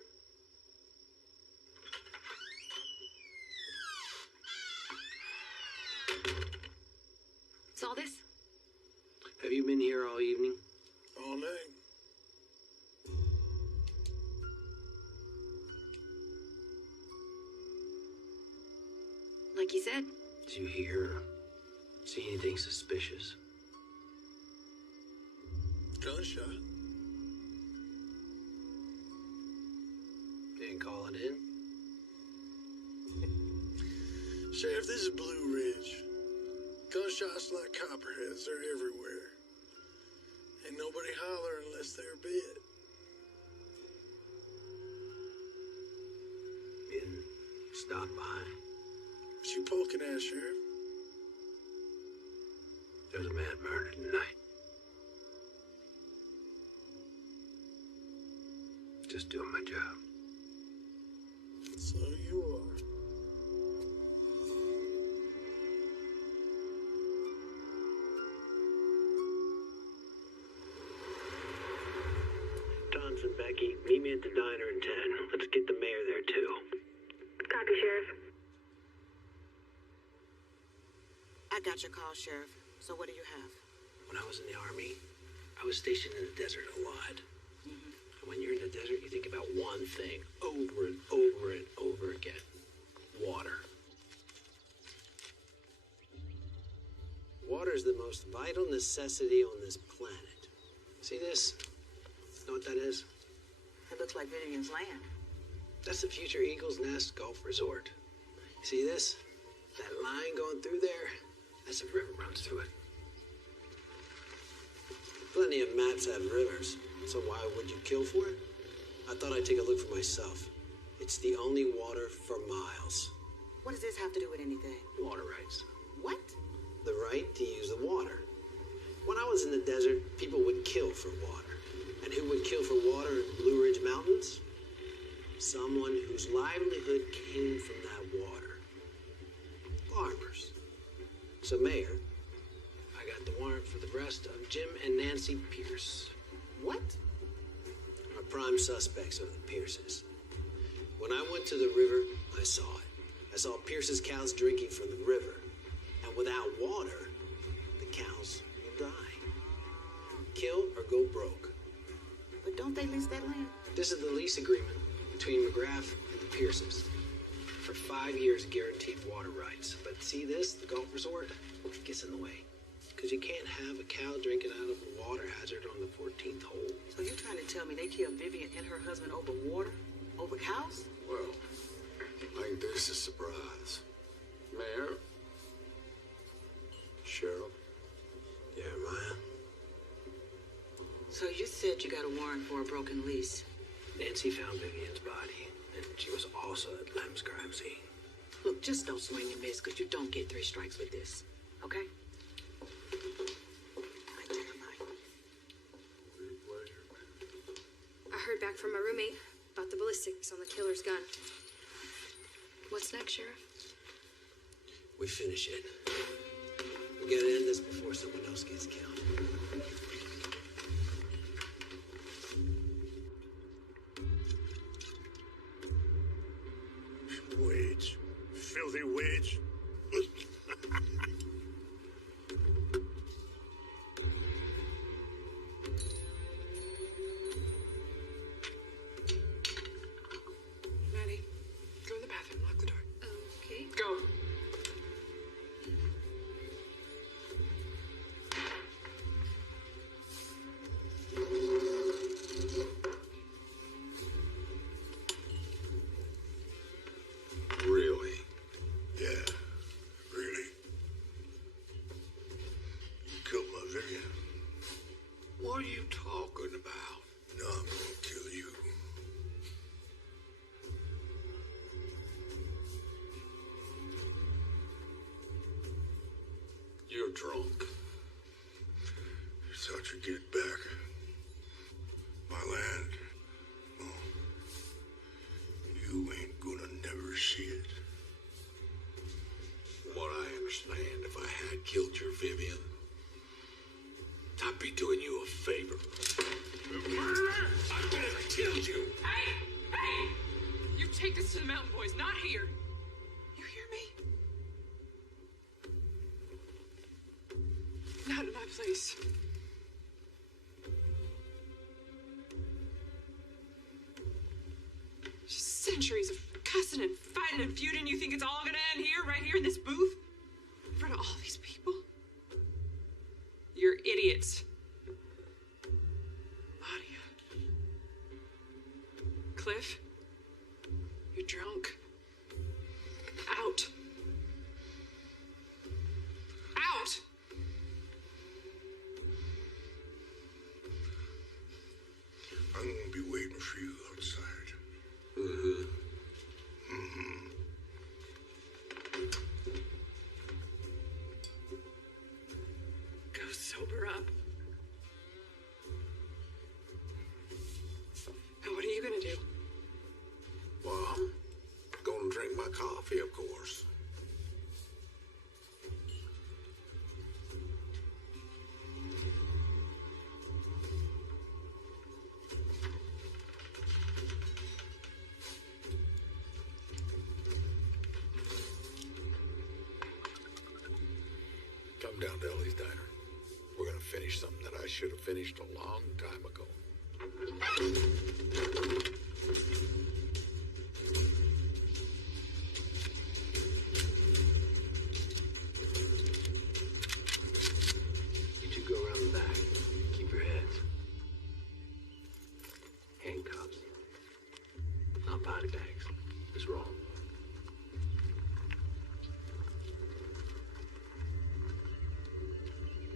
Saw this? Have you been here all evening? All night. Like you said. Did you hear or see anything suspicious? Gunshot. Didn't call it in? Sheriff, this is Blue Ridge. Gunshots like copperheads, they're everywhere. Ain't nobody holler unless they're bit. Been stopped by. What you poking at, Sheriff? There's a man murdered tonight. Just doing my job. So you are. Johnson, Becky, meet me at the diner in 10. Let's get the mayor there, too. Copy, Sheriff. I got your call, Sheriff. So what do you have? When I was in the Army, I was stationed in the desert a lot. And when you're in the desert, you think about one thing over and over and over again. Water. Water is the most vital necessity on this planet. See this? Know what that is? It looks like Vivian's land. That's the future Eagles Nest Golf Resort. See this? That line going through there? That's a river runs through it. Plenty of mats have rivers, so why would you kill for it? I thought I'd take a look for myself. It's the only water for miles. What does this have to do with anything? Water rights. What? The right to use the water. When I was in the desert, people would kill for water. And who would kill for water in Blue Ridge Mountains? Someone whose livelihood came from that water. Farmers. So, Mayor, I got the warrant for the arrest of Jim and Nancy Pierce. What? Our prime suspects are the Pierces. When I went to the river, I saw it. I saw Pierce's cows drinking from the river. And without water, the cows will die. Kill or go broke. But don't they lease that land? This is the lease agreement between McGrath and the Pierces. For 5 years, guaranteed water rights. But see this? The golf resort gets in the way. Because you can't have a cow drinking out of a water hazard on the 14th hole. So you're trying to tell me they killed Vivian and her husband over water? Over cows? Well, I think this is a surprise. Mayor? Sheriff? Jeremiah? So you said you got a warrant for a broken lease. Nancy found Vivian's body, and she was also at Lem's crime scene. Look, just don't swing and miss, because you don't get 3 strikes with this. Okay? I heard back from my roommate about the ballistics on the killer's gun. What's next, Sheriff? We finish it. We gotta end this before someone else gets killed. drunk. You thought you'd get it back. My land. Oh, you ain't gonna never see it. From what I understand, if I had killed your Vivian, I'd be doing you a favor. Murderer! I could have killed you. Hey! Hey! You take this to the mountain boys, not here. You hear me? Not in my place. Just centuries of cussing and fighting and feuding. You think it's all gonna end here, right here in this booth? In front of all these people? You're idiots. Nadia. Cliff. You're drunk. Out. Out! I'm gonna be waiting for you outside. Go sober up. And what are you gonna do? Well, I'm gonna drink my coffee, of course. Come down to Ellie's Diner. We're gonna finish something that I should have finished a long time ago. You two go around the back. Keep your heads. Handcuffs. Not body bags. It's wrong.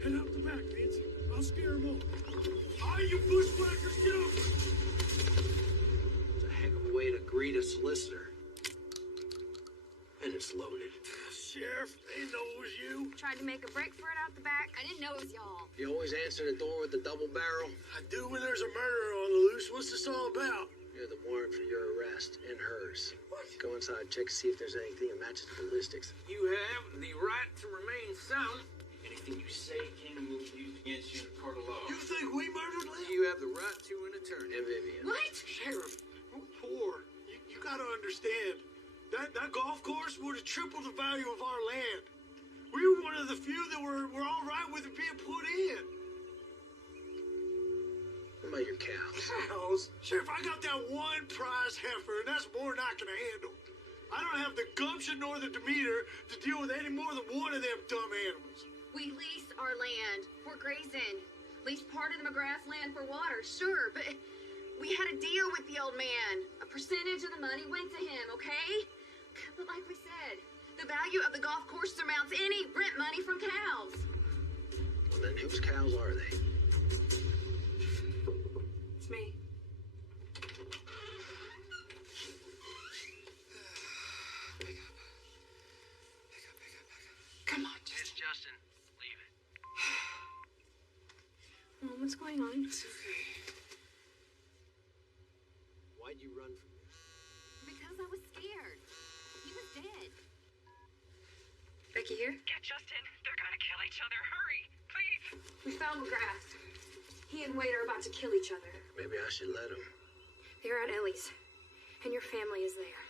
Head out the back, Nancy. I'll scare them off. All you bushwhackers, get over! It's a heck of a way to greet a solicitor. And it's loaded. Sheriff, they know it was you. Tried to make a break for it out the back. I didn't know it was y'all. You always answer the door with the double barrel? I do when there's a murderer on the loose. What's this all about? You're the warrant for your arrest and hers. What? Go inside, check to see if there's anything that matches the ballistics. You have the right to remain silent. Anything you say can be used against you in a court of law. You think we murdered Lynn? You have the right to an attorney. And Vivian. What? Sheriff, we're poor. You gotta understand. That golf course would have tripled the value of our land. We were one of the few that were all right with it being put in. What about your cows? Cows? Sheriff, I got that one prize heifer, and that's more than I can handle. I don't have the gumption nor the demeanor to deal with any more than one of them dumb animals. We lease our land for grazing. Lease part of the McGrath land for water, sure, but we had a deal with the old man. A percentage of the money went to him, okay? But like we said, the value of the golf course surmounts any rent money from cows. Well, then whose cows are they? It's me. Pick up. Come on, It's Justin. Leave it. Mom, what's going on? It's okay. Why'd you run from me? Because I was scared. He was dead. Becky here? Get Justin. They're gonna kill each other. Hurry, please. We found McGrath. He and Wade are about to kill each other. Maybe I should let him. They're at Ellie's, and your family is there.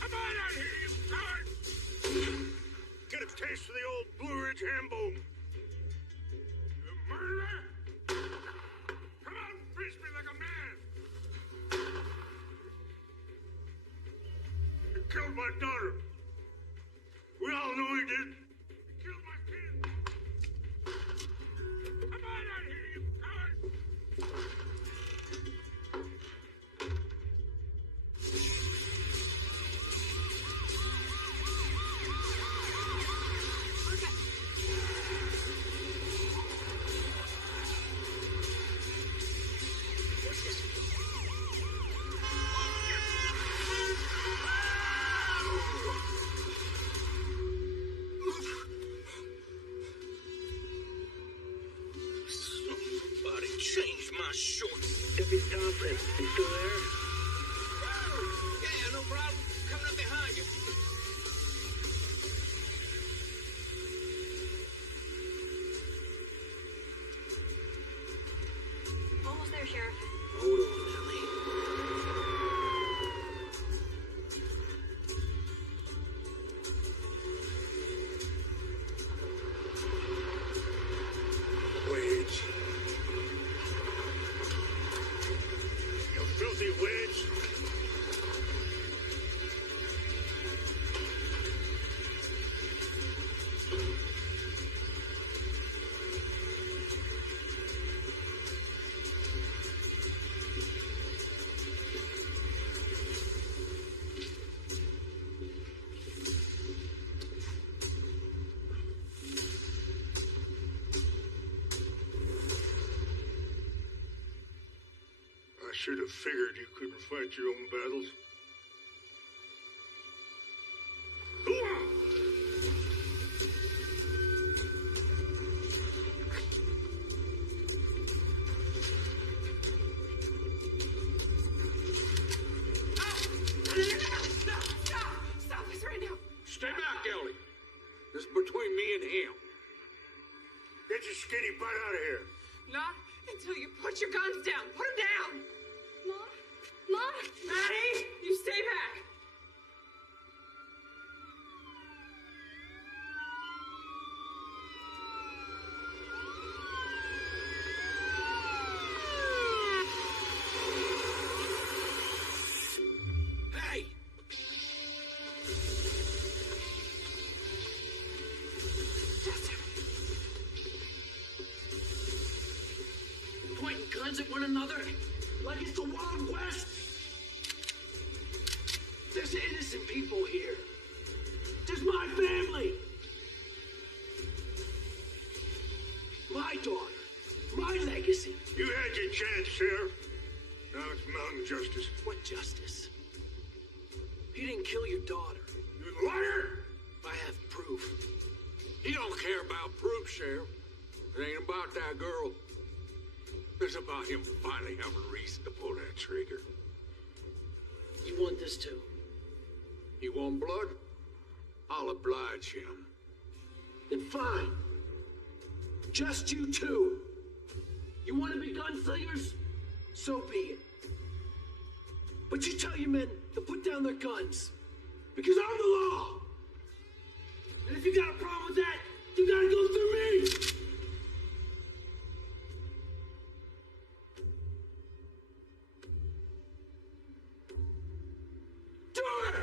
Come on out here, you coward! Get a taste of the old Blue Ridge ham bone. You murderer! Come on, face me like a man! You killed my daughter. We all know he did. You killed my kid. Come on out here, you coward! my shorts. Deputy Thompson, you still there? Yeah, no problem. Coming up behind you. Almost there, Sheriff. Hold on, Ellie. Wedge. You filthy wedge. I should have figured you couldn't fight your own battles. Stop this right now. Stay back, Ellie. This is between me and him. Get your skinny butt out of here. Not until you put your guns down. Put them down. Mom? Mom? Maddie, you stay back. Hey! Pointing guns at one another like it's the Wild West. There's innocent people here. There's my family. My daughter. My legacy. You had your chance, Sheriff. Now it's mountain justice. What justice? You didn't kill your daughter. You liar! I have proof. He don't care about proof, Sheriff. It ain't about that girl. It's about him finally having a reason to pull that trigger. You want this too? You want blood? I'll oblige him. Then fine. Just you two. You want to be gunslingers? So be it. But you tell your men to put down their guns. Because I'm the law. And if you got a problem with that, you gotta go through me. Do it!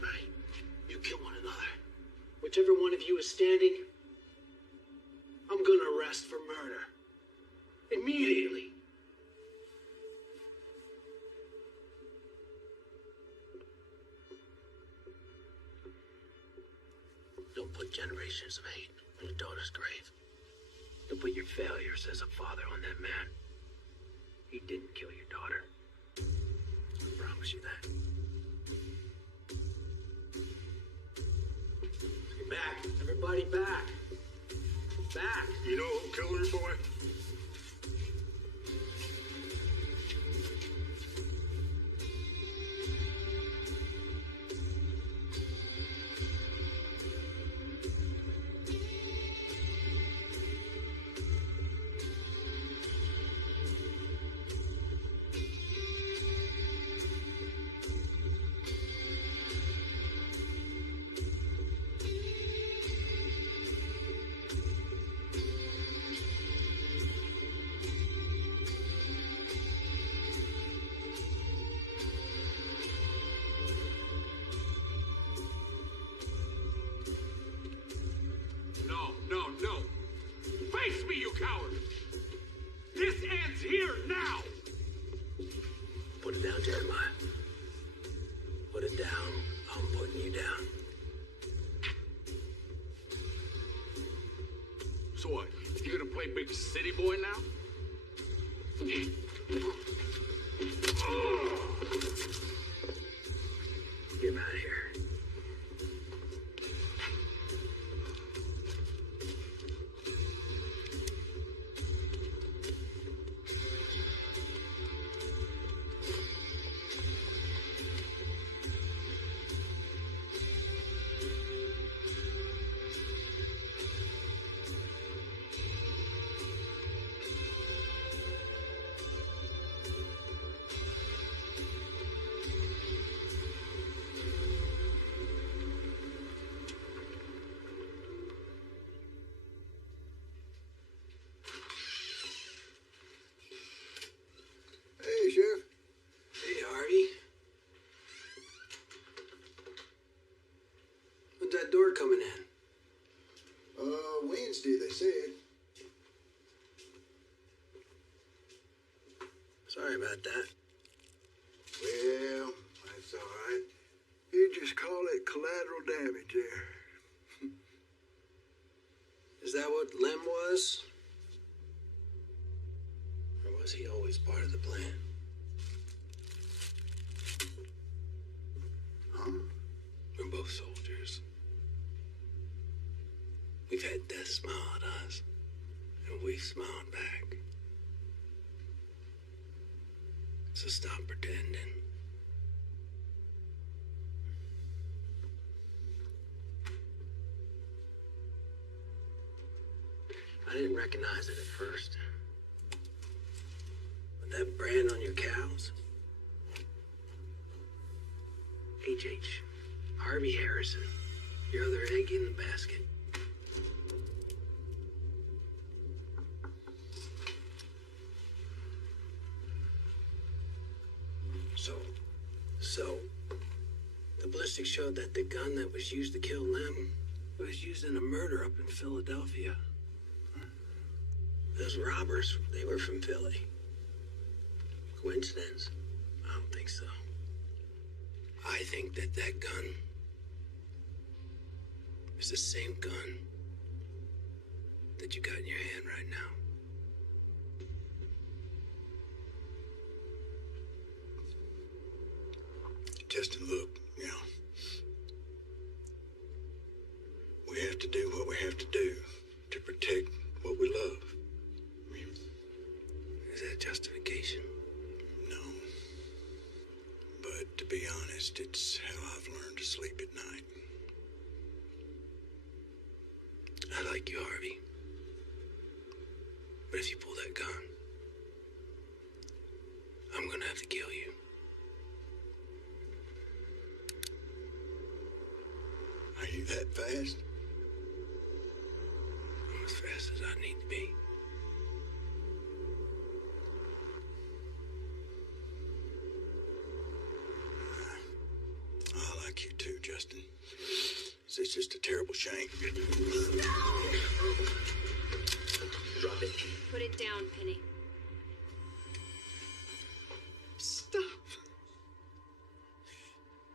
Right. You kill one another. Whichever one of you is standing, I'm gonna arrest for murder. Immediately. Don't put generations of hate on your daughter's grave. Don't put your failures as a father on that man. He didn't kill your daughter. I promise you that. Get back. Everybody back. Back. You know who killed her, boy? So what? You gonna play big city boy now? Get him out of here. Hey, Sheriff. Hey, Harvey. When's that door coming in? Wednesday, they said. Sorry about that. Well, that's all right. You just call it collateral damage there. Is that what Lem was? Or was he always part of the plan? Huh? We're both soldiers. We've had death smile at us, and we've smiled back. So stop pretending. I didn't recognize it at first. But that brand on your cows? H.H. Harvey Harrison. Your other egg in the basket. So, the ballistics showed that the gun that was used to kill Lem was used in a murder up in Philadelphia. Those robbers, they were from Philly. Coincidence? I don't think so. I think that gun is the same gun that you got in your hand right now. Justin, look, we have to do what we have to do to protect what we love. Is that justification? No. But to be honest, it's how I've learned to sleep at night. I like you, Harvey. But if you pull that gun, I'm gonna have to kill you. Are you that fast? I'm as fast as I need to be. I like you too, Justin. It's just a terrible shame. Drop it. Put it down, Penny. Stop.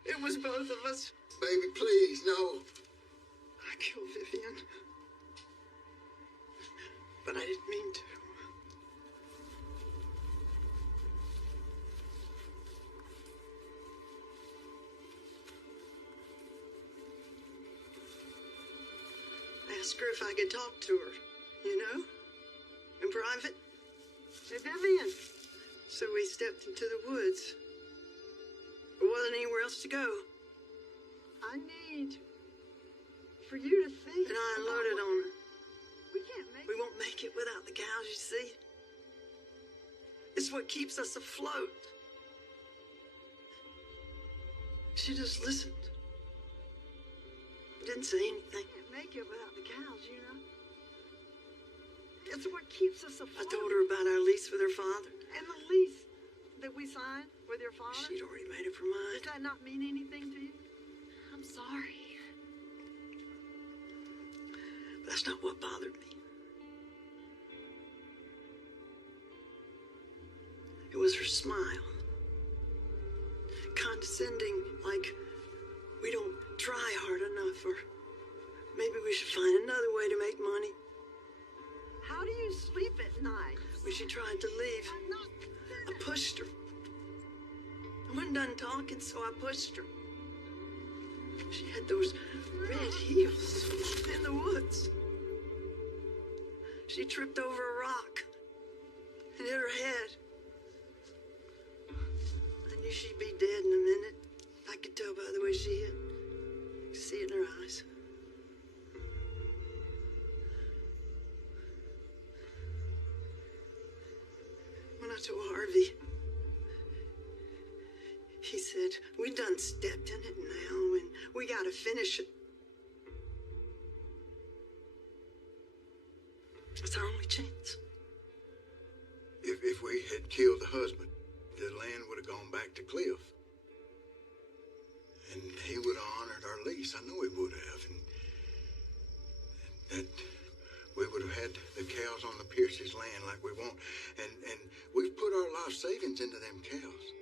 It was both of us. Baby, please, no. I killed Vivian. But I didn't mean to. Ask her if I could talk to her, in private. Hey, Vivian. So we stepped into the woods. There wasn't anywhere else to go. I need for you to think. And I unloaded on her. We won't make it without the cows, you see. It's what keeps us afloat. She just listened. Didn't say anything. Can't make it without the cows, It's what keeps us afloat. I told her about our lease with her father. And the lease that we signed with your father? She'd already made up her mind. Does that not mean anything to you? I'm sorry. That's not what bothered me. It was her smile. Condescending, like we don't try hard enough, or maybe we should find another way to make money. How do you sleep at night? When she tried to leave, I pushed her. I wasn't done talking, so I pushed her. She had those red heels in the woods. She tripped over a rock and hit her head. I knew she'd be dead in a minute. I could tell by the way she hit. I could see it in her eyes. When I told Harvey, he said, we done stepped in it now and we gotta finish it. It's our only chance. If we had killed the husband, the land would have gone back to Cliff. And he would have honored our lease. I know he would have. And that we would have had the cows on the Pierce's land like we want. And we've put our life savings into them cows.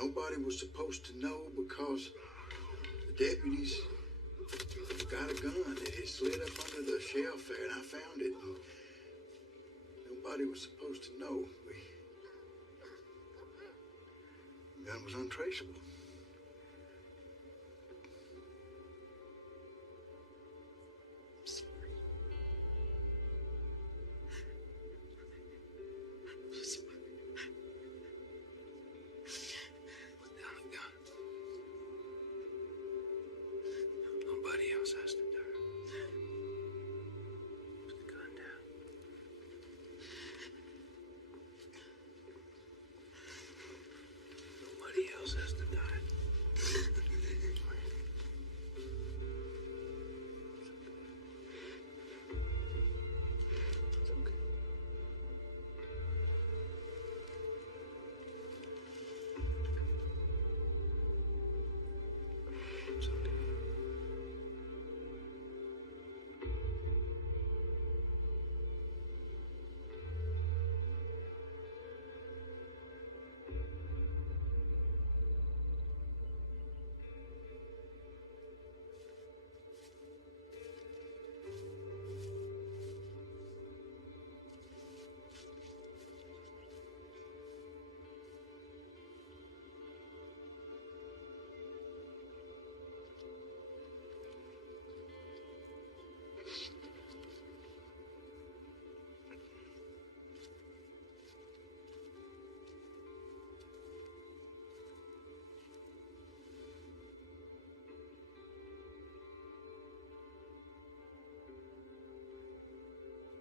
Nobody was supposed to know because the deputies got a gun that had slid up under the shelf there, and I found it. And nobody was supposed to know. The gun was untraceable.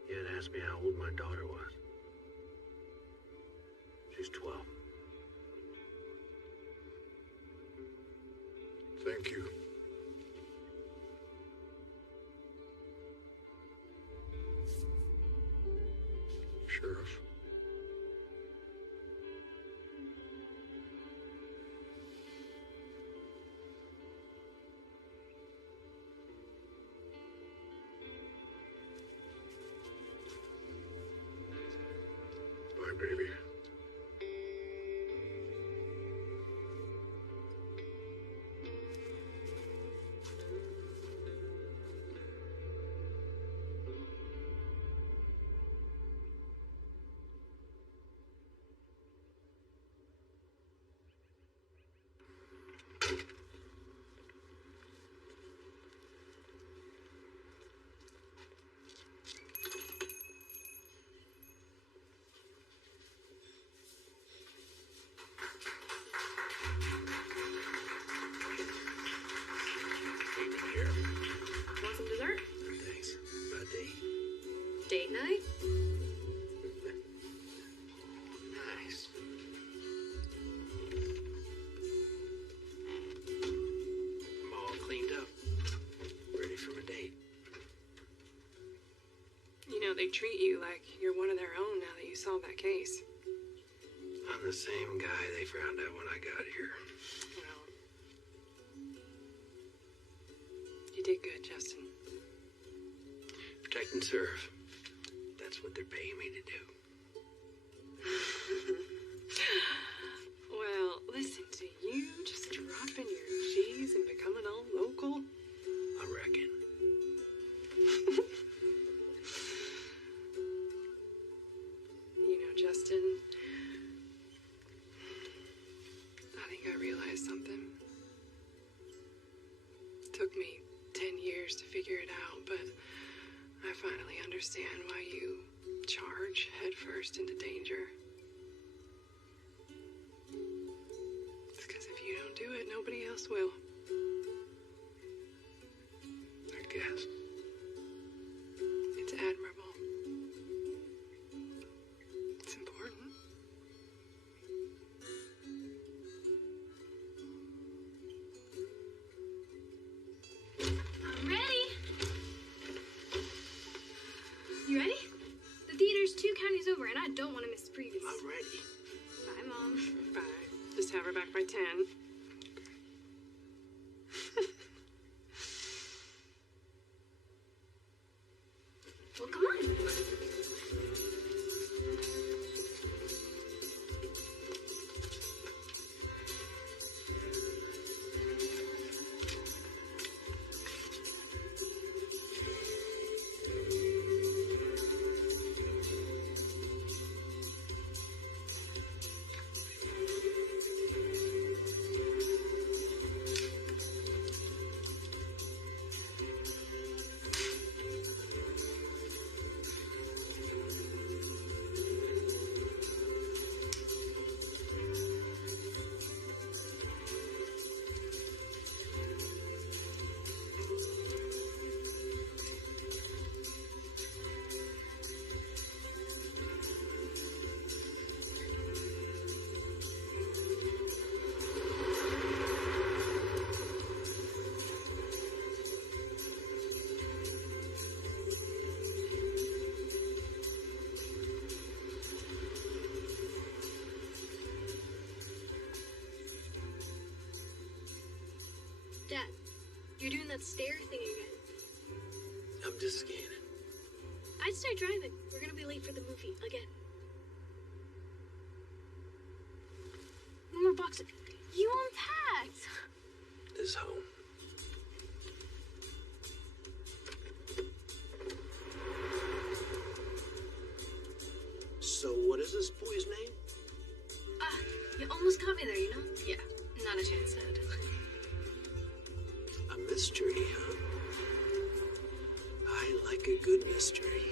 You had asked me how old my daughter was. She's 12. Thank you. Sheriff. Bye, baby. they treat you like you're one of their own now that you solved that case. I'm the same guy they found out when I got here. Well, you did good, Justin. Protect and serve. That's what they're paying me to do. Well, listen to you just dropping your G's and becoming all local. I reckon. You know, Justin, I think I realized something. It took me 10 years to figure it out, but I finally understand why you charge headfirst into danger. It's because if you don't do it, nobody else will. I guess. It's admirable. It's important. I'm ready. You ready? The theater's 2 counties over, and I don't want to miss the previews. I'm ready. Bye, Mom. Bye. Just have her back by 10. Well, come on. Dad, you're doing that stare thing again. I'm just scanning. I'd start driving. We're gonna be late for the movie again. One more box. You unpacked. This home. So what is this boy's name? You almost caught me there, you know? Yeah, not a chance, Dad. A mystery, huh? I like a good mystery.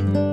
Thank you.